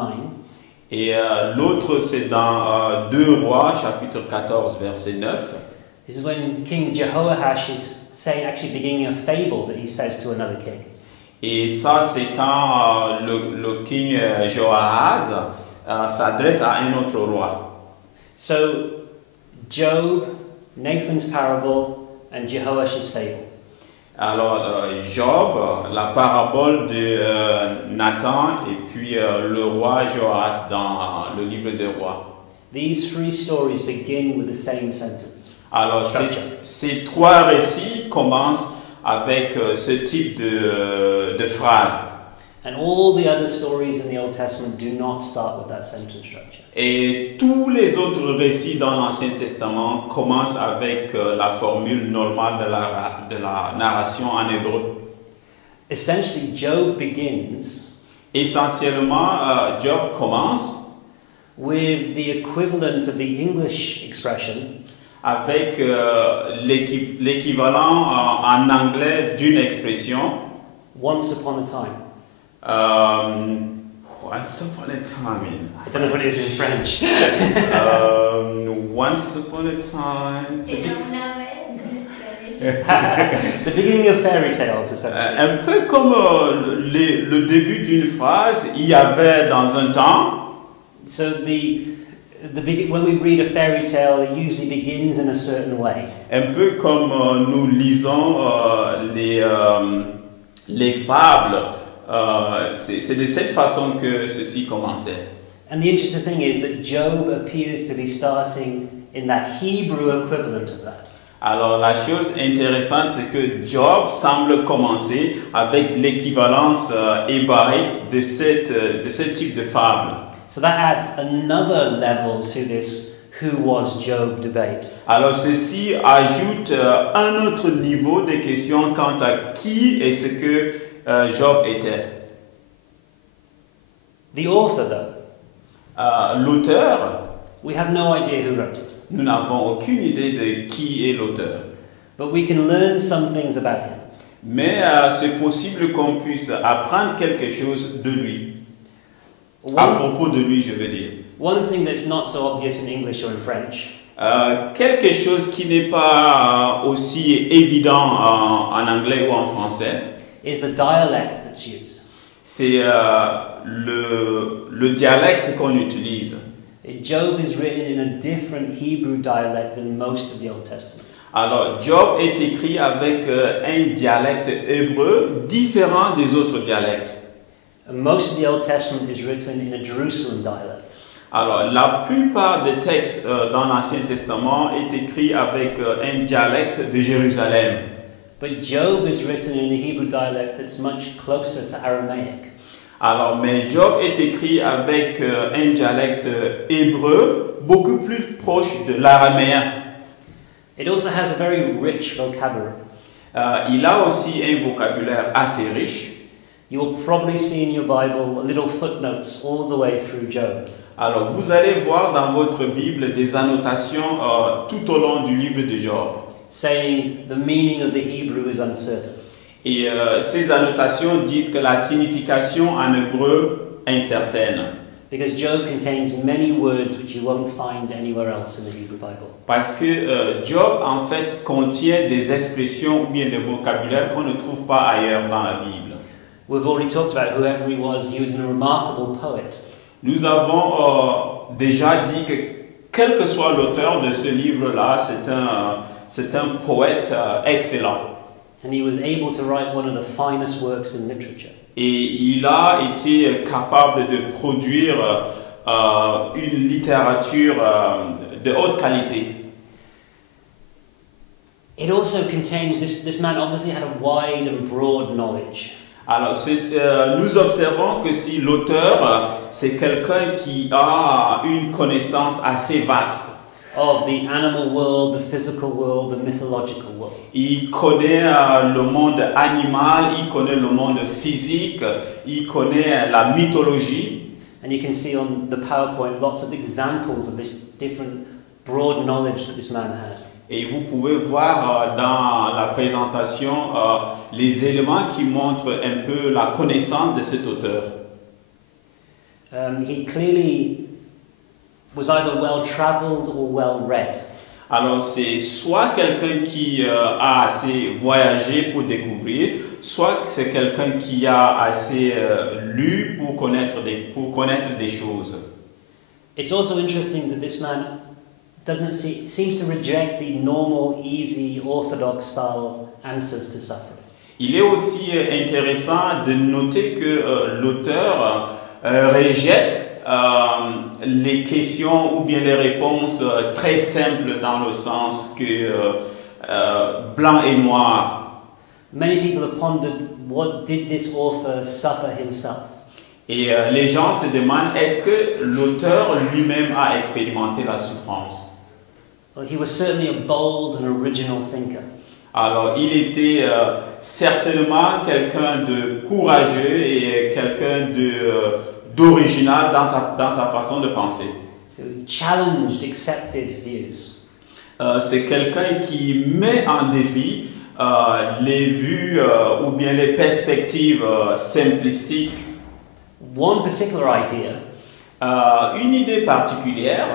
Et l'autre, c'est dans 2 Rois, chapitre 14, verset 9. This is when King Jehoash is actually beginning a fable that he says to another king. Et ça, c'est quand le king Joahaz s'adresse à un autre roi. So, Job, Nathan's parable, and Jehoash's fable. Alors, Job, la parabole de Nathan et puis le roi Joas dans le livre des rois. These three stories begin with the same sentence. Alors, ces trois récits commencent avec ce type de phrase. And all the other stories in the Old Testament do not start with that sentence structure. Et tous les autres récits dans l'Ancien Testament commencent avec la formule normale de la narration en hébreu. Essentially, Job begins Essentiellement, Job commence with the equivalent of the English expression avec l'équivalent en anglais d'une expression. once upon a time. Once upon a time. I don't know what it is in French. Once upon a time. The beginning of fairy tales, essentially. Un peu comme le début d'une phrase, il y avait dans un temps. So when we read a fairy tale, it usually begins in a certain way. Un peu comme nous lisons les fables. C'est de cette façon que ceci commençait. And the interesting thing is that Job appears to be starting in that Hebrew equivalent of that. Alors la chose intéressante, c'est que Job semble commencer avec l'équivalence hébraïque de ce type de fable. So that adds another level to this who was Job debate. Alors ceci ajoute un autre niveau de questions quant à qui et ce que Job était. The author, though, L'auteur, we have no idea who wrote it. nous n'avons aucune idée de qui est l'auteur. But we can learn some things about him. Mais c'est possible qu'on puisse apprendre quelque chose de lui. À propos de lui, je veux dire. One thing that's not so obvious in English or in French Quelque chose qui n'est pas aussi évident en anglais ou en français, is the dialect that's used. c'est le dialecte qu'on utilise. Job is written in a different Hebrew dialect than most of the Old Testament. Alors, Job est écrit avec un dialecte hébreu différent des autres dialectes. And most of the Old Testament is written in a Jerusalem dialect. Alors, la plupart des textes dans l'Ancien Testament est écrit avec un dialecte de Jérusalem. But Job is written in a Hebrew dialect that's much closer to Aramaic. Alors, mais Job est écrit avec un dialecte hébreu beaucoup plus proche de l'araméen. It also has a very rich vocabulary. Il a aussi un vocabulaire assez riche. You will probably see in your Bible little footnotes all the way through Job. Alors, vous allez voir dans votre Bible des annotations tout au long du livre de Job. Saying the meaning of the Hebrew is uncertain. Et ces annotations disent que la signification en hébreu est incertaine. Because Job contains many words which you won't find anywhere else in the Hebrew Bible. Parce que Job, en fait, contient des expressions ou bien des vocabulaires qu'on ne trouve pas ailleurs dans la Bible. We've already talked about whoever he was a remarkable poet. Nous avons déjà dit que quel que soit l'auteur de ce livre-là, c'est un poète excellent. And he was able to write one of the finest works in literature. Et il a été capable de produire une littérature de haute qualité. It also contains, this man obviously had a wide and broad knowledge. Alors, nous observons que si l'auteur, c'est quelqu'un qui a une connaissance assez vaste. Of the animal world, the physical world, the mythological world. Il connaît le monde animal, il connaît le monde physique, il connaît la mythologie. And you can see on the PowerPoint lots of examples of this different broad knowledge that this man had. Et vous pouvez voir dans la présentation les éléments qui montrent un peu la connaissance de cet auteur. He clearly was either well-traveled or well-read. Alors c'est soit quelqu'un qui a assez voyagé pour découvrir, soit c'est quelqu'un qui a assez lu pour connaître des choses. It's also interesting that this man seems to reject the normal, easy, orthodox style answers to suffering. Il est aussi intéressant de noter que l'auteur rejette les questions ou bien les réponses très simples dans le sens que blanc et noir. Many people have pondered, what did this author suffer himself? Et les gens se demandent, est-ce que l'auteur lui-même a expérimenté la souffrance? Well, he was certainly a bold and original thinker. Alors, il était certainement quelqu'un de courageux et quelqu'un d'original dans sa façon de penser. Who challenged accepted views. C'est quelqu'un qui met en défi les vues ou bien les perspectives simplistiques. One particular idea Une idée particulière,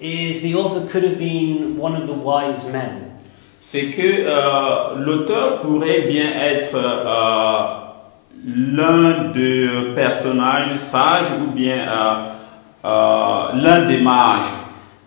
is the author could have been one of the wise men. c'est que l'auteur pourrait bien être l'un des personnages sages ou bien l'un des mages.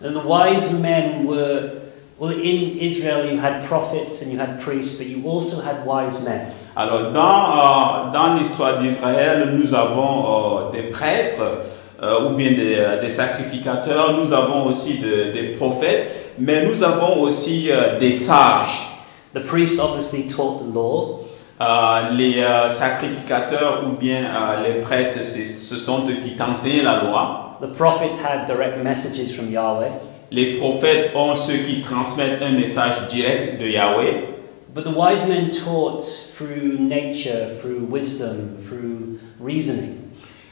And the wise men were, well, in Israel you had prophets and you had priests, but you also had wise men. Alors, dans l'histoire d'Israël, nous avons des prêtres ou bien des sacrificateurs, nous avons aussi des prophètes, mais nous avons aussi des sages. The priests obviously taught the law. Les sacrificateurs ou bien les prêtres, ce sont eux qui t'enseignent la loi. The prophets had direct messages from Yahweh. Les prophètes ont ceux qui transmettent un message direct de Yahweh. But the wise men taught through nature, through wisdom, through reasoning.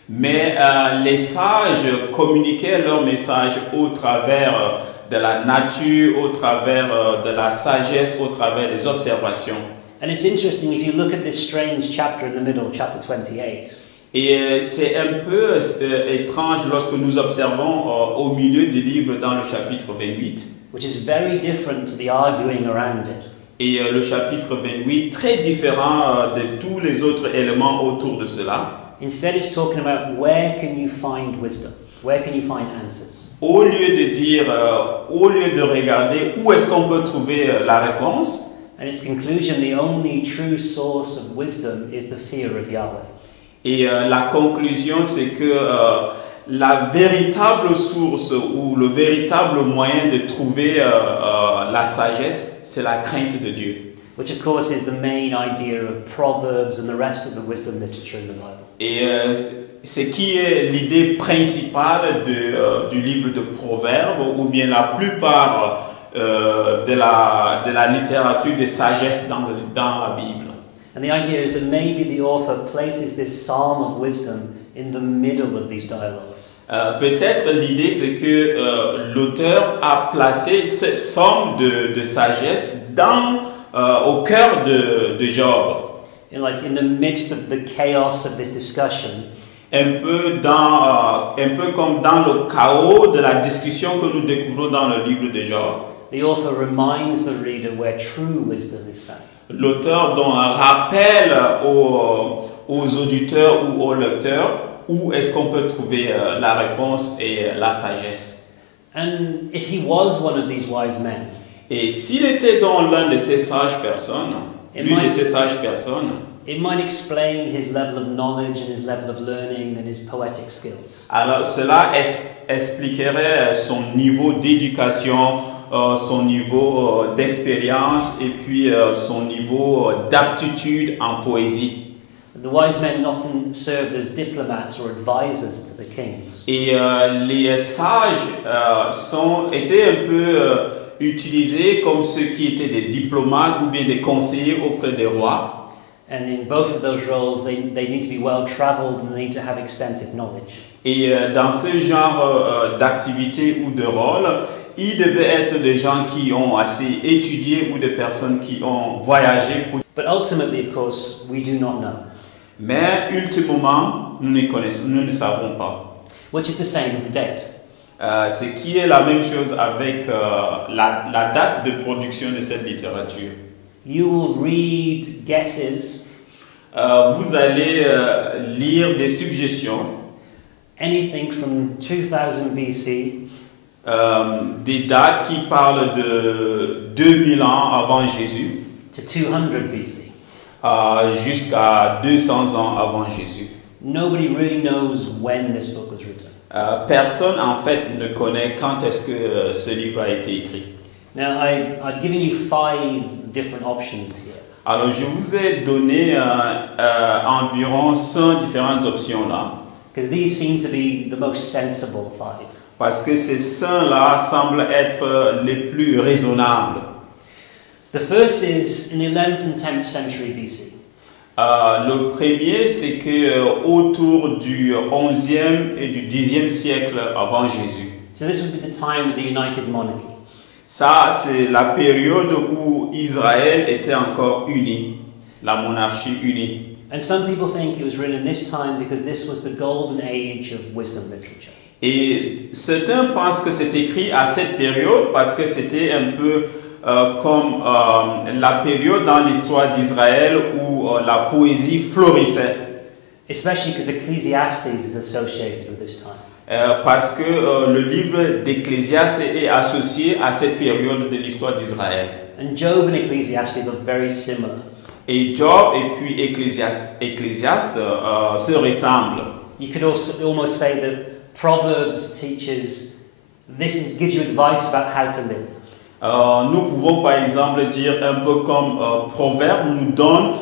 Mais les sages communiquaient leur message au travers de la nature, au travers de la sagesse, au travers des observations. And it's interesting if you look at this strange chapter in the middle, chapter 28. Et c'est un peu étrange lorsque nous observons au milieu du livre dans le chapitre 28. Which is very different to the arguing around it. Et le chapitre 28, très différent de tous les autres éléments autour de cela. Instead, it's talking about where can you find wisdom? Where can you find answers? Au lieu de dire, au lieu de regarder où est-ce qu'on peut trouver la réponse, And its conclusion, the only true source of wisdom is the fear of Yahweh. et la conclusion c'est que la véritable source ou le véritable moyen de trouver la sagesse, c'est la crainte de Dieu. Which of course is the main idea of Proverbs and the rest of the wisdom literature in the Bible. Et ce qui est l'idée principale du livre de Proverbes, ou bien la plupart de la littérature de sagesse dans la Bible. And the idea is that maybe the author places this psalm of wisdom in the middle of these dialogues. Peut-être l'idée c'est que l'auteur a placé cette somme de sagesse au cœur de Job. In the midst of the chaos of this discussion, Un peu comme dans le chaos de la discussion que nous découvrons dans le livre de Job. the author reminds the reader where true wisdom is found. L'auteur rappelle aux auditeurs ou aux lecteurs où est-ce qu'on peut trouver la réponse et la sagesse. And if he was one of these wise men, Et s'il était dans l'une de ces sages personnes, it might explain his level of knowledge and his level of learning and his poetic skills. alors cela expliquerait son niveau d'éducation, son niveau d'expérience et puis son niveau d'aptitude en poésie. The wise men often served as diplomats or advisors to the kings. Et les sages étaient un peu utilisés comme ceux qui étaient des diplomates ou bien des conseillers auprès des rois. And in both of those roles, they need to be well traveled and they need to have extensive knowledge. Et dans ce genre d'activité ou de rôle, ils devaient être des gens qui ont assez étudié ou des personnes qui ont voyagé. But ultimately, of course, we do not know. Mais ultimement, nous ne savons pas. Which is the same with the dead. ce qui est la même chose avec la date de production de cette littérature. You will read guesses, Vous allez lire des suggestions, anything from 2000 BC des dates qui parlent de 2000 ans avant Jésus to 200 BC. jusqu'à 200 ans avant Jésus. Nobody really knows when this book was written. Personne en fait ne connaît quand est-ce que ce livre a été écrit. Now, I've given you 5 different options here. Alors je vous ai donné environ 100 différentes options là, Because these seem to be the most sensible 5. parce que ces 100 là semblent être les plus raisonnables. The first is in the 11th and 10th century BC. Le premier, c'est que autour du 11e et du 10e siècle avant Jésus. So this would be the time of the United Monarchy. Ça, c'est la période où Israël était encore uni, la monarchie unie. And some people think it was written in this time because this was the golden age of wisdom literature. Et certains pensent que c'est écrit à cette période parce que c'était un peu comme la période dans l'histoire d'Israël où la poésie florissait. Especially because Ecclesiastes is associated with this time. Parce que le livre d'Ecclésiaste est associé à cette période de l'histoire d'Israël. And Job and Ecclesiastes are very similar. Et Job et puis Ecclésiaste se ressemblent. You could also almost say that Proverbs gives you advice about how to live. Nous pouvons par exemple dire un peu comme Proverbe nous donne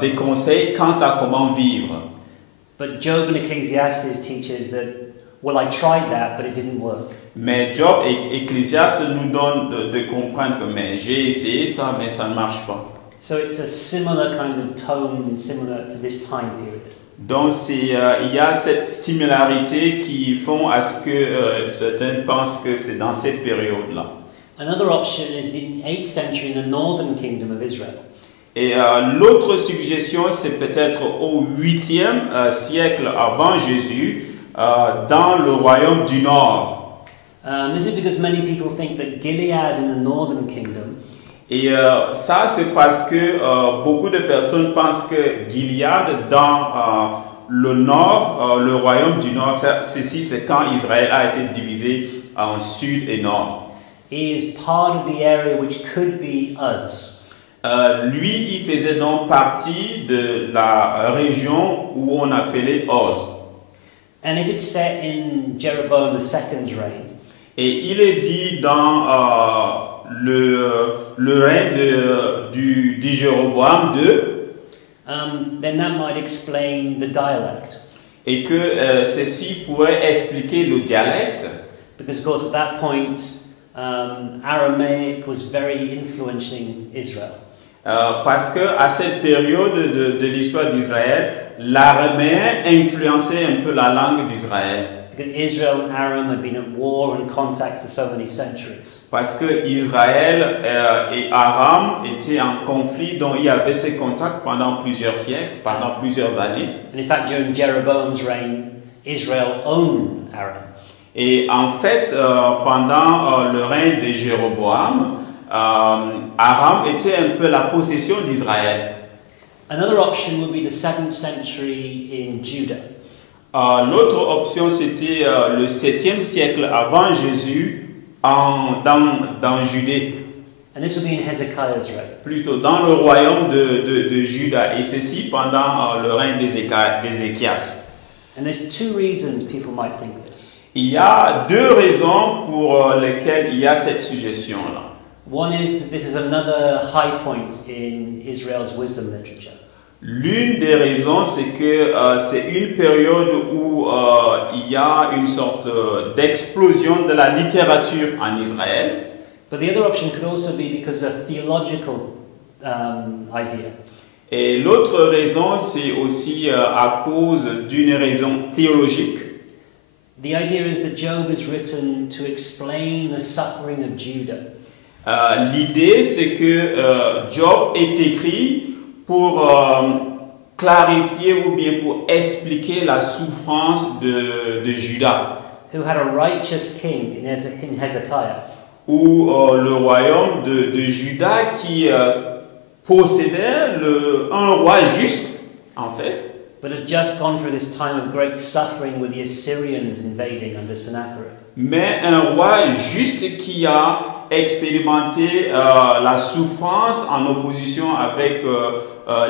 des conseils quant à comment vivre. But Job and Ecclesiastes teach us that, well, I tried that, but it didn't work. Mais Job et Ecclésiaste nous donnent de comprendre que mais j'ai essayé ça, mais ça ne marche pas. So it's a similar kind of tone, similar to this time period. Donc il y a cette similarité qui font à ce que certains pensent que c'est dans cette période-là. Another option is the 8th century in the northern kingdom of Israel. Et l'autre suggestion, c'est peut-être au 8e siècle avant Jésus, dans le royaume du Nord. This is because many people think that Gilead in the northern kingdom Et ça, c'est parce que beaucoup de personnes pensent que Gilead, dans le Nord, le royaume du Nord, ceci c'est quand Israël a été divisé en Sud et Nord. is part of the area which could be us. Lui, il faisait donc partie de la région où on appelait Oz. And if it's set in Jeroboam II's reign, Et il est dit dans le règne du Jéroboam II, then that might explain the dialect. et que ceci pourrait expliquer le dialecte. Because, of course, at that point, Aramaic was very influencing Israel. Parce que à cette période de l'histoire d'Israël, l'araméen influençait un peu la langue d'Israël. Because Israel and Aram had been at war and contact for so many centuries. Parce que Israël et Aram étaient en conflit, dont il y avait ces contacts pendant plusieurs siècles, pendant plusieurs années. And in fact, during Jeroboam's reign, Israel owned Aram. Et en fait, pendant le règne de Jéroboam, Aram était un peu la possession d'Israël. Another option would be the 7th century in Judah. L'autre option, c'était le 7e siècle avant Jésus dans Judée. And this would be in Hezekiah's reign. Plutôt dans le royaume de Juda, et ceci pendant le règne d'Ézéchias. And there's 2 reasons people might think this. Il y a 2 raisons pour lesquelles il y a cette suggestion-là. One is that this is another high point in Israel's wisdom literature. L'une des raisons, c'est que c'est une période où il y a une sorte d'explosion de la littérature en Israël. But the other option could also be because of a theological idea. Et l'autre raison, c'est aussi à cause d'une raison théologique. The idea is that Job is written to explain the suffering of Judah. L'idée, c'est que Job est écrit pour clarifier ou bien pour expliquer la souffrance de Juda. who had a righteous king in Hezekiah. Ou le royaume de Juda qui possédait un roi juste, en fait, But had just gone through this time of great suffering with the Assyrians invading under Sennacherib. mais un roi juste qui a expérimenté la souffrance en opposition avec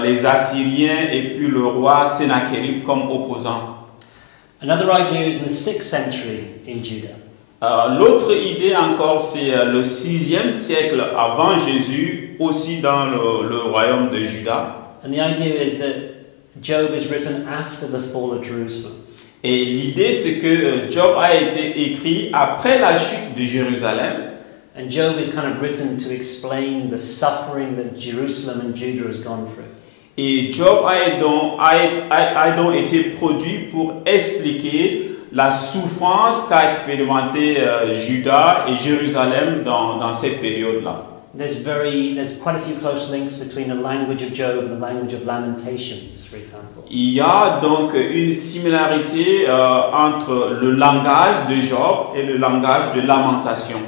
les Assyriens et puis le roi Sennacherib comme opposant. Another idea is in the 6th century in Judah. L'autre idée encore, c'est le 6e siècle avant Jésus, aussi dans le royaume de Juda. And the idea is that Job is written after the fall of Jerusalem. Et l'idée, c'est que Job a été écrit après la chute de Jérusalem. And Job is kind of written to explain the suffering that Jerusalem and Judah has gone through. Et Job a donc été produit pour expliquer la souffrance qu'a expérimenté Juda et Jérusalem dans cette période-là. There's quite a few close links between the language of Job and the language of Lamentations, for example. Il y a donc une similarité entre le langage de Job et le langage de Lamentation.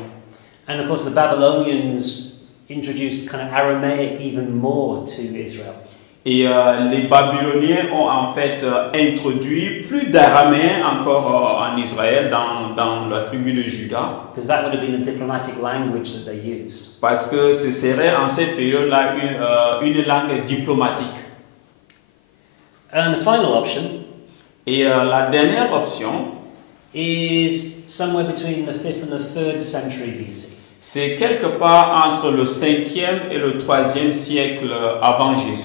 And of course the Babylonians introduced kind of Aramaic even more to Israel. Et les Babyloniens ont en fait introduit plus d'araméen encore en Israël, dans la tribu de Juda. Because that would have been the diplomatic language that they used. Parce que ce serait en cette période-là une langue diplomatique. And the final option Et la dernière option, is somewhere between the 5th and the 3rd century BC. c'est quelque part entre le 5e et le 3e siècle avant Jésus.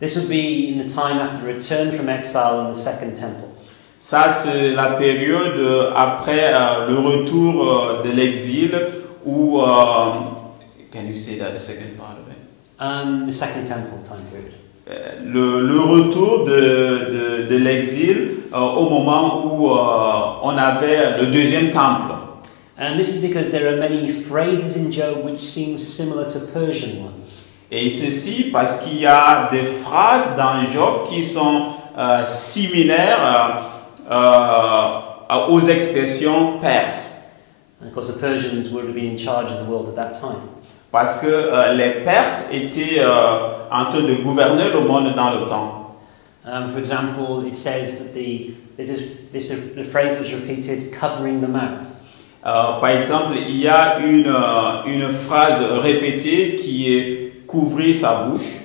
This would be in the time after the return from exile in the Second Temple. Ça, c'est la période après le retour de l'exil où... can you say that, the second part of it? The Second Temple time period. Le retour de l'exil au moment où on avait le deuxième temple. And this is because there are many phrases in Job which seem similar to Persian ones. Et ceci parce qu'il y a des phrases dans Job qui sont similaires aux expressions perses. And of course the Persians would have been in charge of the world at that time. Parce que les Perses étaient en train de gouverner le monde dans le temps. For example, it says that the phrase is repeated, covering the mouth. Par exemple, il y a une phrase répétée qui est couvrir sa bouche.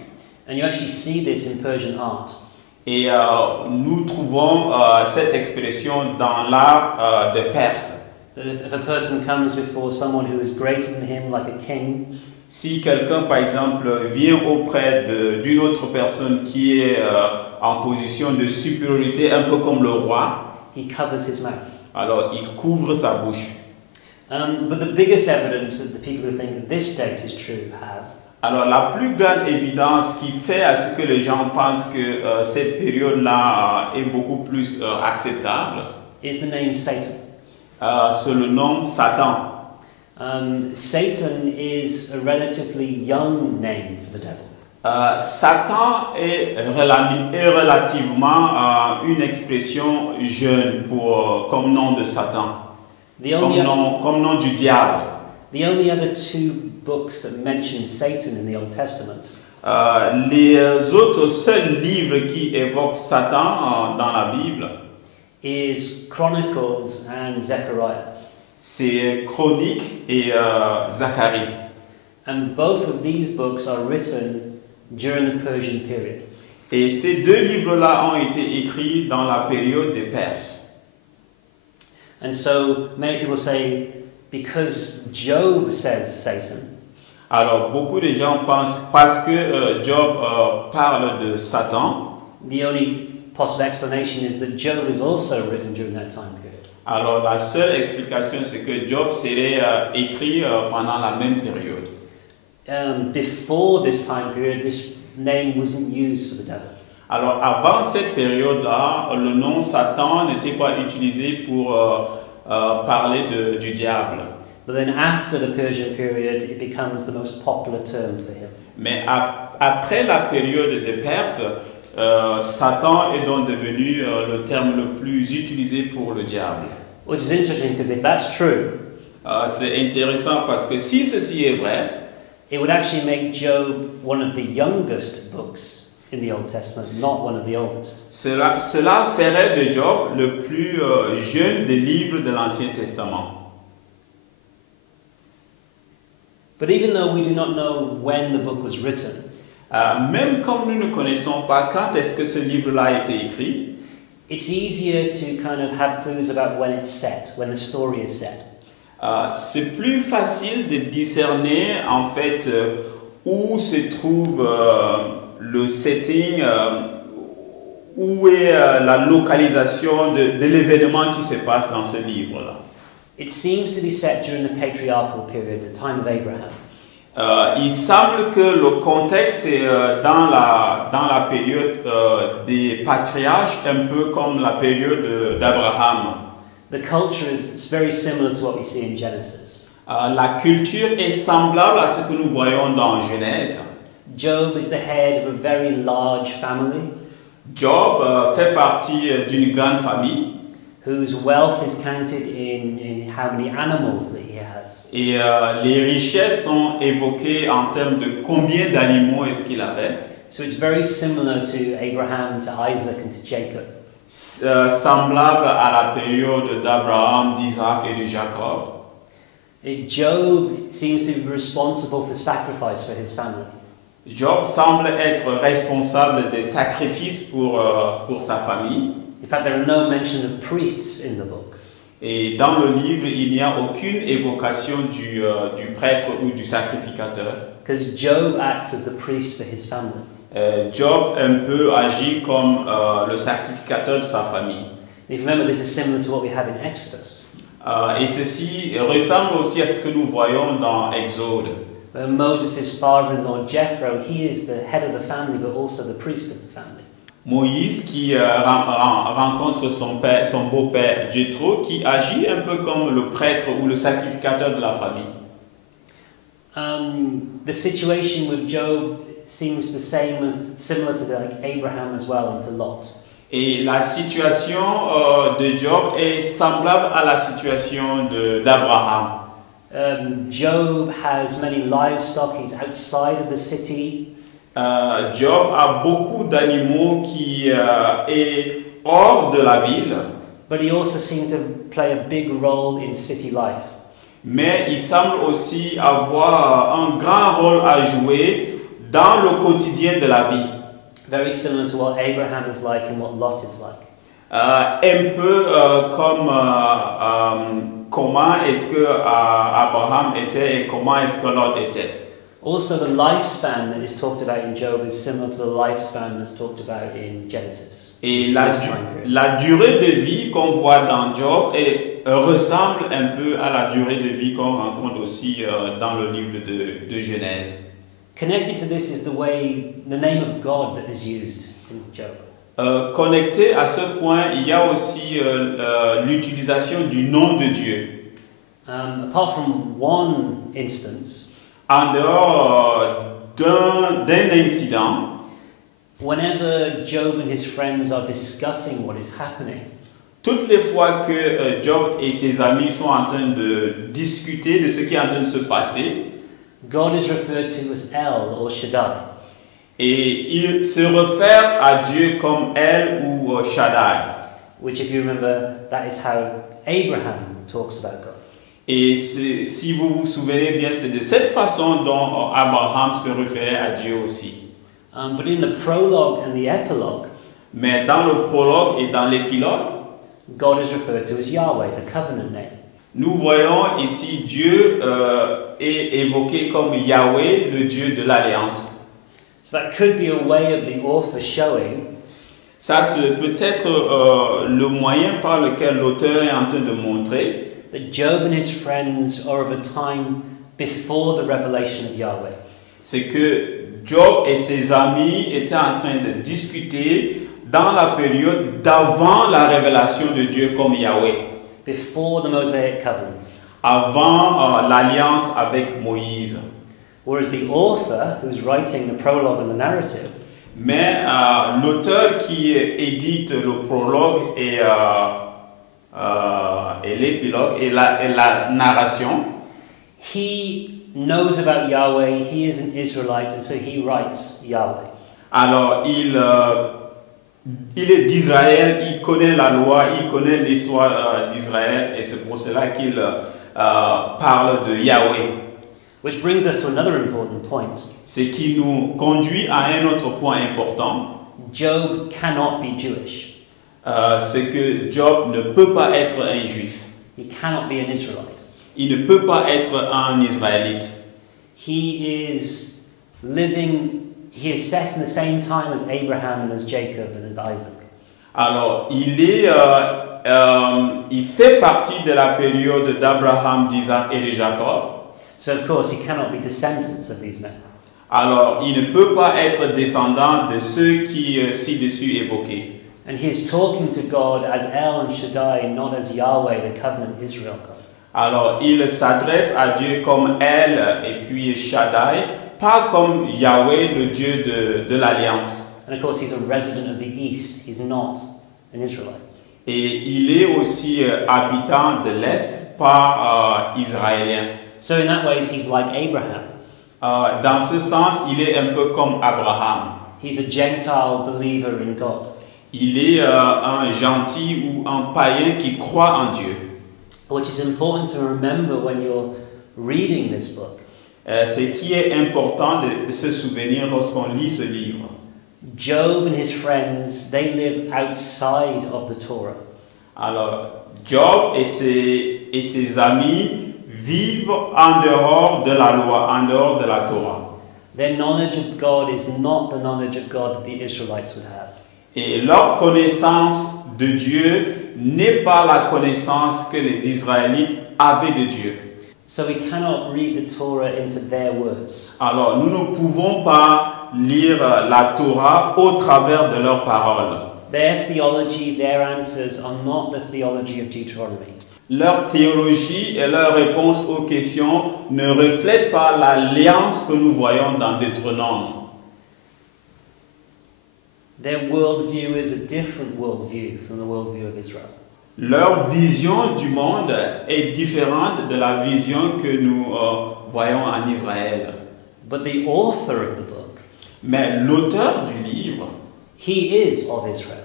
And you actually see this in Persian art. Et nous trouvons cette expression dans l'art des Perses. If a person comes before someone who is greater than him, like a king, Si quelqu'un, par exemple, vient auprès d'une autre personne qui est en position de supériorité, un peu comme le roi, he covers his mouth. alors il couvre sa bouche. But the biggest evidence that the people who think that this date is true have Alors la plus grande évidence qui fait à ce que les gens pensent que cette période-là est beaucoup plus acceptable, is the name Satan. c'est le nom Satan. Satan is a relatively young name for the devil. Satan est relativement une expression jeune comme nom de Satan, comme nom du diable. The only other two books that mention Satan in the Old Testament Les autres seuls livres qui évoquent Satan dans la Bible, is Chronicles and Zechariah. C'est Chronique et Zacharie. And both of these books are written during the Persian period. Et ces deux livres-là ont été écrits dans la période des Perses. And so many people say, because Job says Satan, Alors beaucoup de gens pensent, parce que Job parle de Satan, the only possible explanation is that Job is also written during that time period. alors la seule explication c'est que Job serait écrit pendant la même période. Before this time period, this name wasn't used for the devil. Alors avant cette période-là, le nom Satan n'était pas utilisé pour parler du diable. But then after the Persian period, it becomes the most popular term for him. Mais après la période des Perses, Satan est donc devenu le terme le plus utilisé pour le diable. Which is interesting because if that's true, C'est intéressant parce que si ceci est vrai, it would actually make Job one of the youngest books in the Old Testament, not one of the oldest. cela ferait de Job le plus jeune des livres de l'Ancien Testament. But even though we do not know when the book was written, Même comme nous ne connaissons pas quand est-ce que ce livre-là a été écrit, it's easier to kind of have clues about when it's set, when the story is set. c'est plus facile de discerner en fait où se trouve le setting, où est la localisation de l'événement qui se passe dans ce livre-là. It seems to be set during the patriarchal period, the time of Abraham. Il semble que le contexte est dans la période des patriarches, un peu comme la période d'Abraham. The culture is very similar to what we see in Genesis. La culture est semblable à ce que nous voyons dans Genèse. Job is the head of a very large family Job fait partie d'une grande famille whose wealth is counted in how many animals that he has. et les richesses sont évoquées en termes de combien d'animaux est-ce qu'il avait. So it's very similar to Abraham, to Isaac and to Jacob. Semblable à la période d'Abraham, d'Isaac et de Jacob. Job seems to be responsible for sacrifice for his family. Job semble être responsable des sacrifices pour sa famille. In fact, there are no mention of priests in the book. Et dans le livre, il n'y a aucune évocation du prêtre ou du sacrificateur. Because Job acts as the priest for his family. Job un peu agit comme le sacrificateur de sa famille. If you remember, this is similar to what we have in Exodus. Et ceci ressemble aussi à ce que nous voyons dans Exode. Moses' father-in-law Jethro, he is the head of the family, but also the priest of the family. Moïse qui rencontre son beau-père Jéthro, qui agit un peu comme le prêtre ou le sacrificateur de la famille. The situation with Job seems similar to like Abraham as well and to Lot. Et la situation de Job est semblable à la situation d'Abraham. Job has many livestock, he's outside of the city. Job a beaucoup d'animaux qui est hors de la ville. But he also seemed to play a big role in city life. Mais il semble aussi avoir un grand rôle à jouer dans le quotidien de la vie. Very similar to what Abraham is like and what Lot is like. Un peu comme comment est-ce que Abraham était et comment est-ce que Lot était. Also, the lifespan that is talked about in Job is similar to the lifespan that's talked about in Genesis. Et la durée de vie qu'on voit dans Job ressemble un peu à la durée de vie qu'on rencontre aussi dans le livre de Genèse. Connected to this is the name of God that is used in Job. Connecté à ce point, il y a aussi l'utilisation du nom de Dieu. Apart from one instance, En dehors d'un incident, whenever Job and his friends are discussing what is happening, toutes les fois que Job et ses amis sont en train de discuter de ce qui est en train de se passer, God is referred to as El or Shaddai. Et il se réfère à Dieu comme El ou Shaddai. Which, if you remember, that is how Abraham talks about God. Et si vous vous souvenez bien, c'est de cette façon dont Abraham se référait à Dieu aussi. But in the prologue and the epilogue, mais dans le prologue et dans l'épilogue, God is referred to as Yahweh, the covenant name. Nous voyons ici Dieu est évoqué comme Yahweh, le Dieu de l'alliance. So that could be a way of the author showing. Ça c'est peut-être le moyen par lequel l'auteur est en train de montrer That Job and his friends are of a time before the revelation of Yahweh. C'est que Job et ses amis étaient en train de discuter dans la période d'avant la révélation de Dieu comme Yahweh. Before the Mosaic covenant. Avant l'alliance avec Moïse. Whereas the author, who's writing the prologue and the narrative, mais l'auteur qui édite le prologue et et l'épilogue et la narration. He knows about Yahweh, he is an Israelite, and so he writes Yahweh. Alors, il est d'Israël, il connaît la loi, il connaît l'histoire d'Israël, et c'est pour cela qu'il parle de Yahweh. Which brings us to another important point. Ce qui nous conduit à un autre point important. Job cannot be Jewish. C'est que Job ne peut pas être un juif. He cannot be an Israelite. Il ne peut pas être un Israélite. He is set in the same time as Abraham and as Jacob and as Isaac. Alors, il fait partie de la période d'Abraham, d'Isaac et de Jacob. So of course he cannot be descendants of these men. Alors, il ne peut pas être descendant de ceux qui ci-dessus évoqués. And he is talking to God as El and Shaddai, not as Yahweh, the covenant Israel God. Alors, il s'adresse à Dieu comme El et puis Shaddai, pas comme Yahweh, le Dieu de l'Alliance. And of course he's a resident of the East, he's not an Israelite. Et il est aussi habitant de l'Est, pas israélien. So in that way he's like Abraham. Dans ce sens, il est un peu comme Abraham. He's a Gentile believer in God. Il est un gentil ou un païen qui croit en Dieu. Which is important to remember when you're reading this book. Ce qui est important de se souvenir lorsqu'on lit ce livre. Job and his friends, they live outside of the Torah. Alors, Job et ses amis vivent en dehors de la loi, en dehors de la Torah. Their knowledge of God is not the knowledge of God that the Israelites would have. Et leur connaissance de Dieu n'est pas la connaissance que les Israélites avaient de Dieu. So we cannot read the Torah into their words. Alors, nous ne pouvons pas lire la Torah au travers de leurs paroles. Their theology, their answers are not the theology of Deuteronomy. Leur théologie et leurs réponses aux questions ne reflètent pas l'alliance que nous voyons dans Deutéronome. Their worldview is a different worldview from the worldview of Israel. Leur vision du monde est différente de la vision que nous voyons en Israël. But the author of the book, Mais l'auteur du livre, he is of Israel.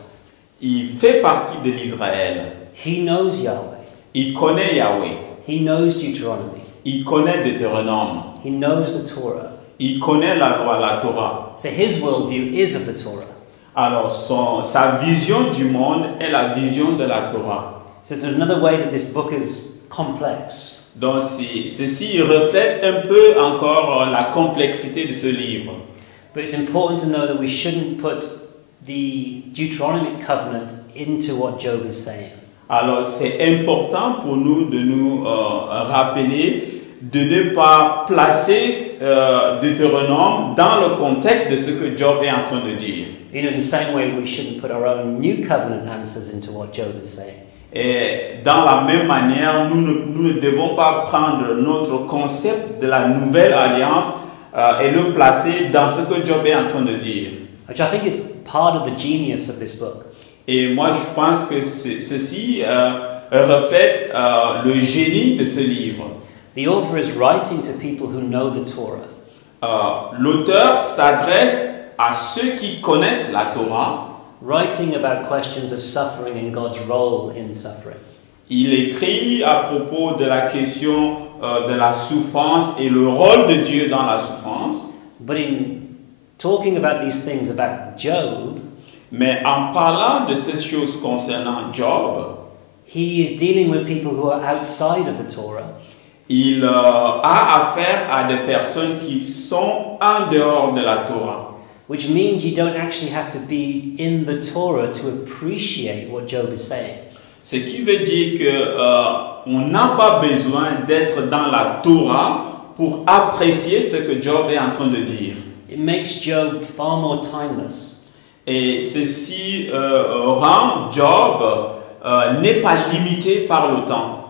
il fait partie de l'Israël. He knows Yahweh. Il connaît Yahweh. He knows Deuteronomy. Il connaît Deutéronome. He knows the Torah. Il connaît la loi, la Torah. So his worldview is of the Torah. Alors, sa vision du monde est la vision de la Torah. So it's another way that this book is complex. Donc, ceci reflète un peu encore la complexité de ce livre. But it's important to know that we shouldn't put the Deuteronomic covenant into what Job is saying. Alors, c'est important pour nous de nous rappeler de ne pas placer Deutéronome dans le contexte de ce que Job est en train de dire. You know, in the same way, we shouldn't put our own new covenant answers into what Job is saying. Et dans la même manière, nous ne devons pas prendre notre concept de la nouvelle alliance et le placer dans ce que Job est en train de dire. Which I think is part of the genius of this book. Et moi, je pense que ceci reflète le génie de ce livre. The author is writing to people who know the Torah. L'auteur s'adresse à ceux qui connaissent la Torah. Writing about questions of suffering and God's role in suffering. Il écrit à propos de la question de la souffrance et le rôle de Dieu dans la souffrance. But in talking about these things about Job, mais en parlant de ces choses concernant Job, he is dealing with people who are outside of the Torah. Il a affaire à des personnes qui sont en dehors de la Torah. Which means you don't actually have to be in the Torah to appreciate what Job is saying. Ce qui veut dire que on n'a pas besoin d'être dans la Torah pour apprécier ce que Job est en train de dire. It makes Job far more timeless. Et ceci rend Job n'est pas limité par le temps.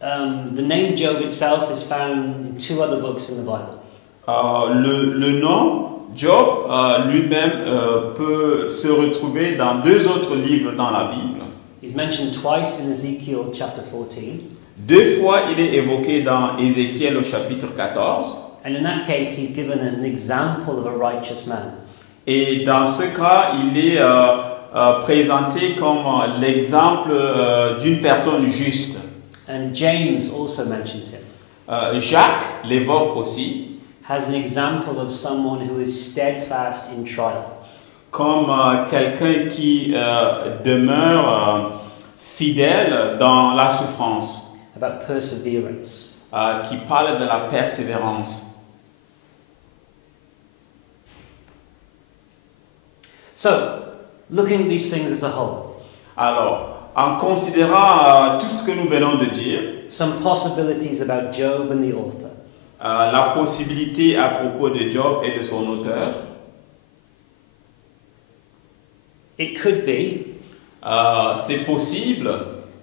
The name Job itself is found in two other books in the Bible. Le nom Job lui-même peut se retrouver dans deux autres livres dans la Bible. He's mentioned twice in Ezekiel chapter 14. Deux fois, il est évoqué dans Ézéchiel au chapitre 14. And in that case, he's given as an example of a righteous man. Et dans ce cas, il est présenté comme l'exemple d'une personne juste. And James also mentions him. Jacques l'évoque aussi Has an example of someone who is steadfast in trial. comme quelqu'un qui demeure fidèle dans la souffrance, About perseverance. qui parle de la persévérance. So, looking at these things as a whole, Alors, en considérant tout ce que nous venons de dire, some possibilities about Job and the author. la possibilité à propos de Job et de son auteur, It could be c'est possible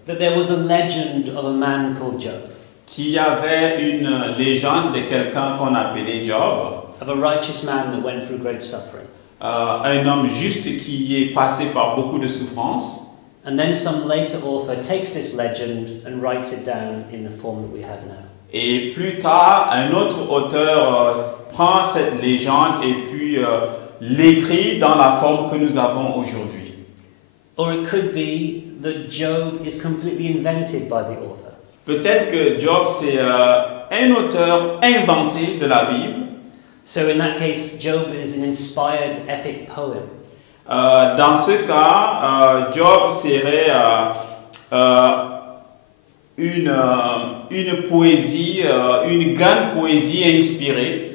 that there was a legend of a man called Job, qu'il y avait une légende de quelqu'un qu'on appelait Job, of a righteous man that went through great suffering. un homme juste qui est passé par beaucoup de souffrances. And then some later author takes this legend and writes it down in the form that we have now. Et plus tard, un autre auteur prend cette légende et puis l'écrit dans la forme que nous avons aujourd'hui. Or it could be that Job is completely invented by the author. Peut-être que Job, c'est un auteur inventé de la Bible. So in that case, Job is an inspired epic poem. Dans ce cas, Job serait une poésie, une grande poésie inspirée.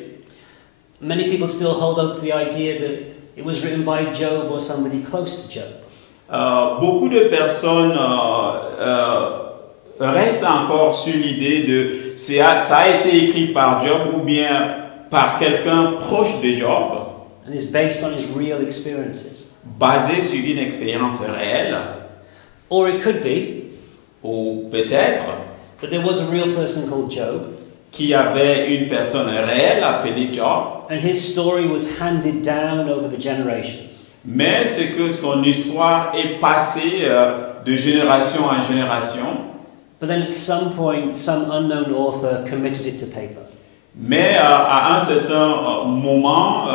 Many people still hold out to the idea that it was written by Job or somebody close to Job. Beaucoup de personnes restent encore sur l'idée de ça a été écrit par Job ou bien par quelqu'un proche de Job, And is based on his real experiences. basé sur une expérience réelle, Or it could be ou peut-être that there was a real person called Job, qu'il y avait une personne réelle appelée Job, and his story was handed down over the generations. mais c'est que son histoire est passée de génération en génération, But then at some point, some unknown author committed it to paper. mais à un certain moment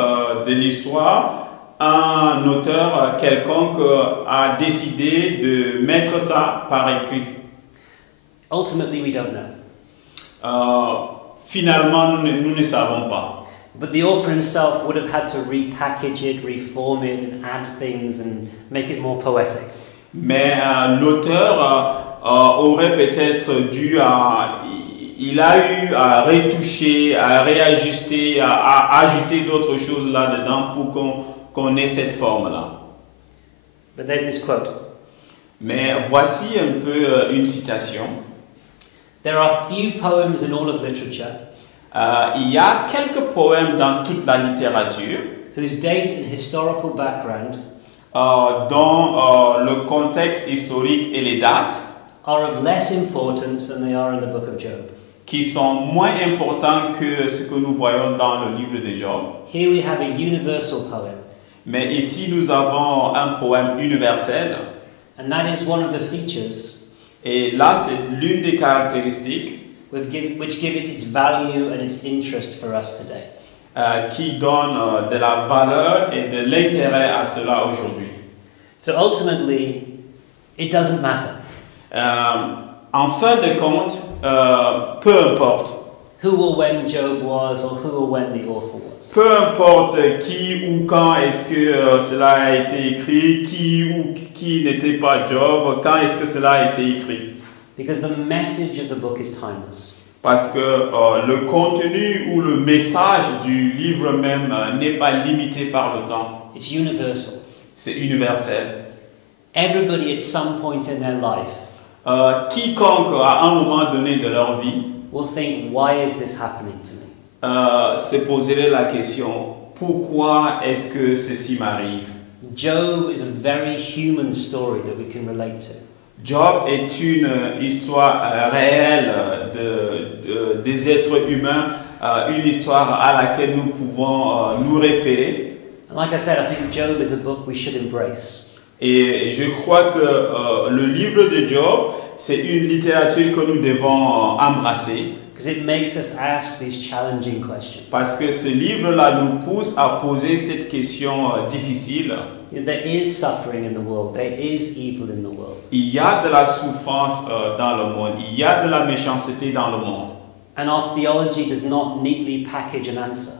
de l'histoire, un auteur quelconque a décidé de mettre ça par écrit. Ultimately, we don't know. Finalement, nous ne savons pas. But the author himself would have had to repackage it, reform it, and add things and make it more poetic. Mais l'auteur aurait peut-être dû il a eu à retoucher, à réajuster, à ajouter d'autres choses là-dedans pour qu'on ait cette forme-là. But there's this quote. Mais voici un peu une citation. There are few poems in all of literature Il y a quelques poèmes dans toute la littérature whose date and historical background dont le contexte historique et les dates are of less importance than they are in the book of Job. qui sont moins importants que ce que nous voyons dans le livre de Job. Here we have a universal poem, Mais ici, nous avons un poème universel. and that is one of the features Et là, c'est l'une des caractéristiques which give it its value and its interest for us today. qui donne de la valeur et de l'intérêt à cela aujourd'hui. So ultimately, it doesn't matter En fin de compte, peu importe. who or when Job was or who or when the author was. Peu importe qui ou quand est-ce que cela a été écrit, qui ou qui n'était pas Job, quand est-ce que cela a été écrit. Because the message of the book is timeless. Parce que le contenu ou le message du livre même n'est pas limité par le temps. It's universal. C'est universel. Everybody at some point in their life Quiconque à un moment donné de leur vie will think, why is this happening to me? se poserait la question, pourquoi est-ce que ceci m'arrive? Job is a very human story that we can relate to. Job est une histoire réelle des êtres humains une histoire à laquelle nous pouvons nous référer. And like I said, I think Job is a book we should embrace. Et je crois que le livre de Job, c'est une littérature que nous devons embrasser. Because it makes us ask these challenging questions. Parce que ce livre-là nous pousse à poser cette question difficile. There is suffering in the world. There is evil in the world. Il y a de la souffrance dans le monde. Il y a de la méchanceté dans le monde. And our theology does not neatly package an answer.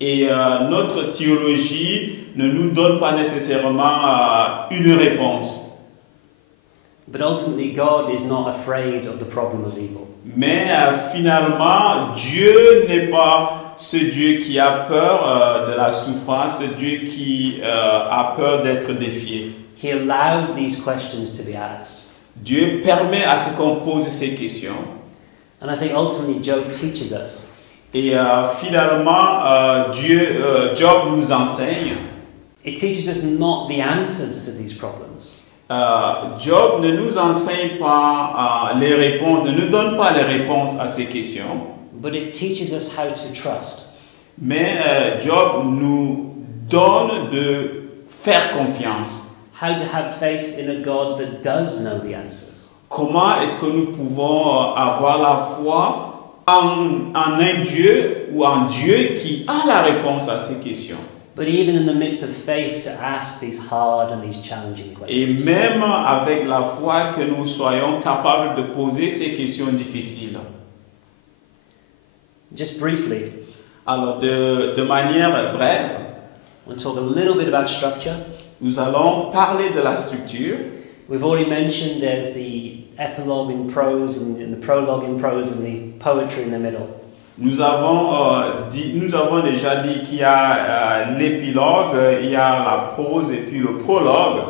Et notre théologie ne nous donne pas nécessairement une réponse. But ultimately, God is not afraid of the problem of evil. Mais finalement, Dieu n'est pas ce Dieu qui a peur de la souffrance, ce Dieu qui a peur d'être défié. He allowed these questions to be asked. Dieu permet à ce qu'on pose ces questions. And I think ultimately Job teaches us Et finalement, Job nous enseigne. It teaches us not the answers to these problems, Job ne nous enseigne pas les réponses, ne nous donne pas les réponses à ces questions. but it teaches us how to trust. Mais Job nous donne de faire confiance. How to have faith in a God that does know the answers. Comment est-ce que nous pouvons avoir la foi en un Dieu ou en Dieu qui a la réponse à ces questions? But even in the midst of faith, to ask these hard and these challenging Et questions. même avec la foi, que nous soyons capables de poser ces questions difficiles. Just briefly, Alors, de manière brève, I want to talk a little bit about structure. nous allons parler de la structure. We've already mentioned there's the epilogue in prose and the prologue in prose and the poetry in the middle. Nous avons déjà dit qu'il y a l'épilogue, il y a la prose et puis le prologue.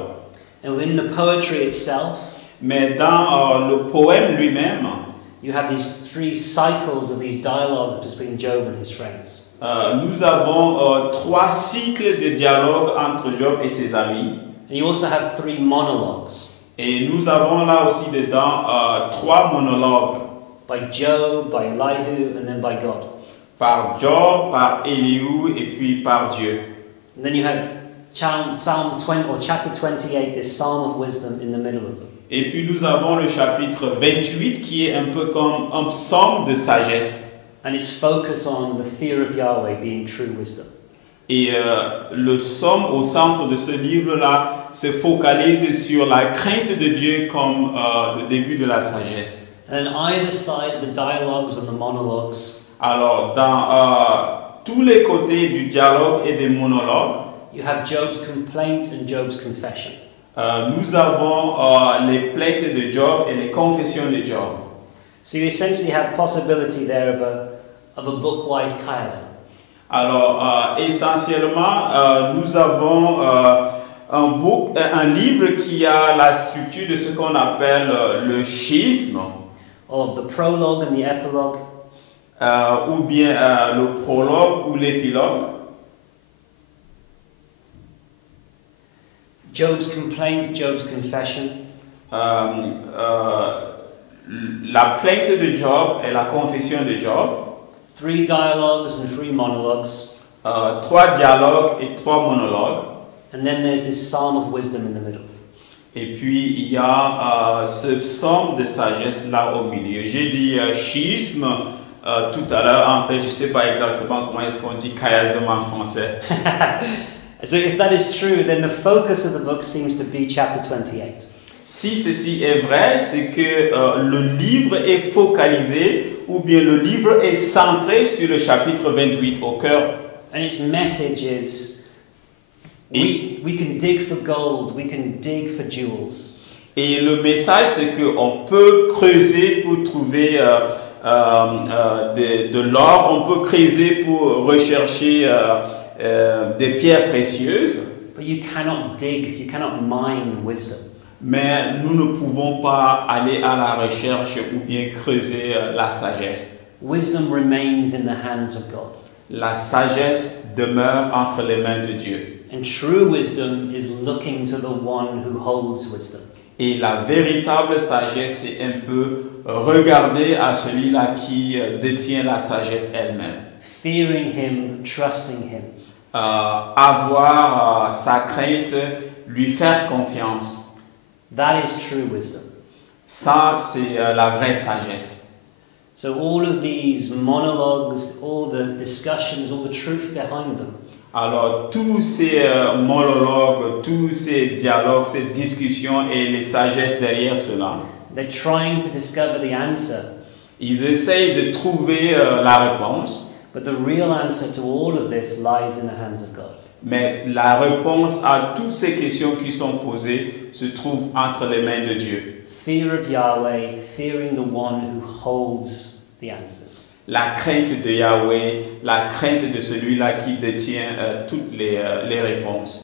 And within the poetry itself, Mais dans le poème lui-même, you have these three cycles of these dialogues between Job and his friends. nous avons trois cycles de dialogue entre Job et ses amis. And you also have three monologues Et nous avons là aussi dedans trois monologues. by Job, by Elihu, and then by God. Par Job, par Elihu et puis par Dieu. And then you have Psalm 20 or chapter 28, this Psalm of wisdom in the middle of them. Et puis nous avons le chapitre 28 qui est un peu comme un psaume de sagesse. And its focus on the fear of Yahweh being true wisdom. Et le psaume au centre de ce livre-là se focalise sur la crainte de Dieu comme le début de la sagesse. And on either side of the dialogues and the monologues, Alors, dans tous les côtés du dialogue et des monologues, you have Job's complaint and Job's confession. nous avons les plaintes de Job et les confessions de Job. So you essentially have possibility there of a book-wide chiasm. Alors, essentiellement, nous avons un livre qui a la structure de ce qu'on appelle le schisme, Of the prologue and the epilogue, ou bien le prologue ou l'épilogue. Job's complaint, Job's confession, La plainte de Job et la confession de Job. three dialogues and three monologues, Trois dialogues et trois monologues. and then there's this psalm of wisdom in the middle. Et puis il y a ce psaume de sagesse là au milieu. J'ai dit schisme tout à l'heure. En fait, je ne sais pas exactement comment est-ce qu'on dit chiasme en français. So if that is true, then the focus of the book seems to be chapter 28. Si ceci est vrai, c'est que le livre est focalisé ou bien le livre est centré sur le chapitre 28 au cœur. And its message is, we can dig for gold, we can dig for jewels. Et le message, c'est qu'on peut creuser pour trouver de l'or, on peut creuser pour rechercher des pierres précieuses. But you cannot dig, you cannot mine wisdom. Mais nous ne pouvons pas aller à la recherche ou bien creuser la sagesse. Wisdom remains in the hands of God. La sagesse demeure entre les mains de Dieu. And true wisdom is looking to the one who holds wisdom. Et la véritable sagesse, c'est un peu regarder à celui-là qui détient la sagesse elle-même. Fearing him, trusting him. Avoir sa crainte, lui faire confiance. That is true wisdom. Ça, c'est la vraie sagesse. So all of these monologues, all the discussions, all the truth behind them, Alors, tous ces monologues, tous ces dialogues, ces discussions et les sagesses derrière cela, they're trying to discover the answer. ils essayent de trouver la réponse, But the real answer to all of this lies in the hands of God. mais la réponse à toutes ces questions qui sont posées se trouve entre les mains de Dieu. Fear of Yahweh, fearing the one who holds the answers. La crainte de Yahweh, la crainte de celui-là qui détient toutes les réponses.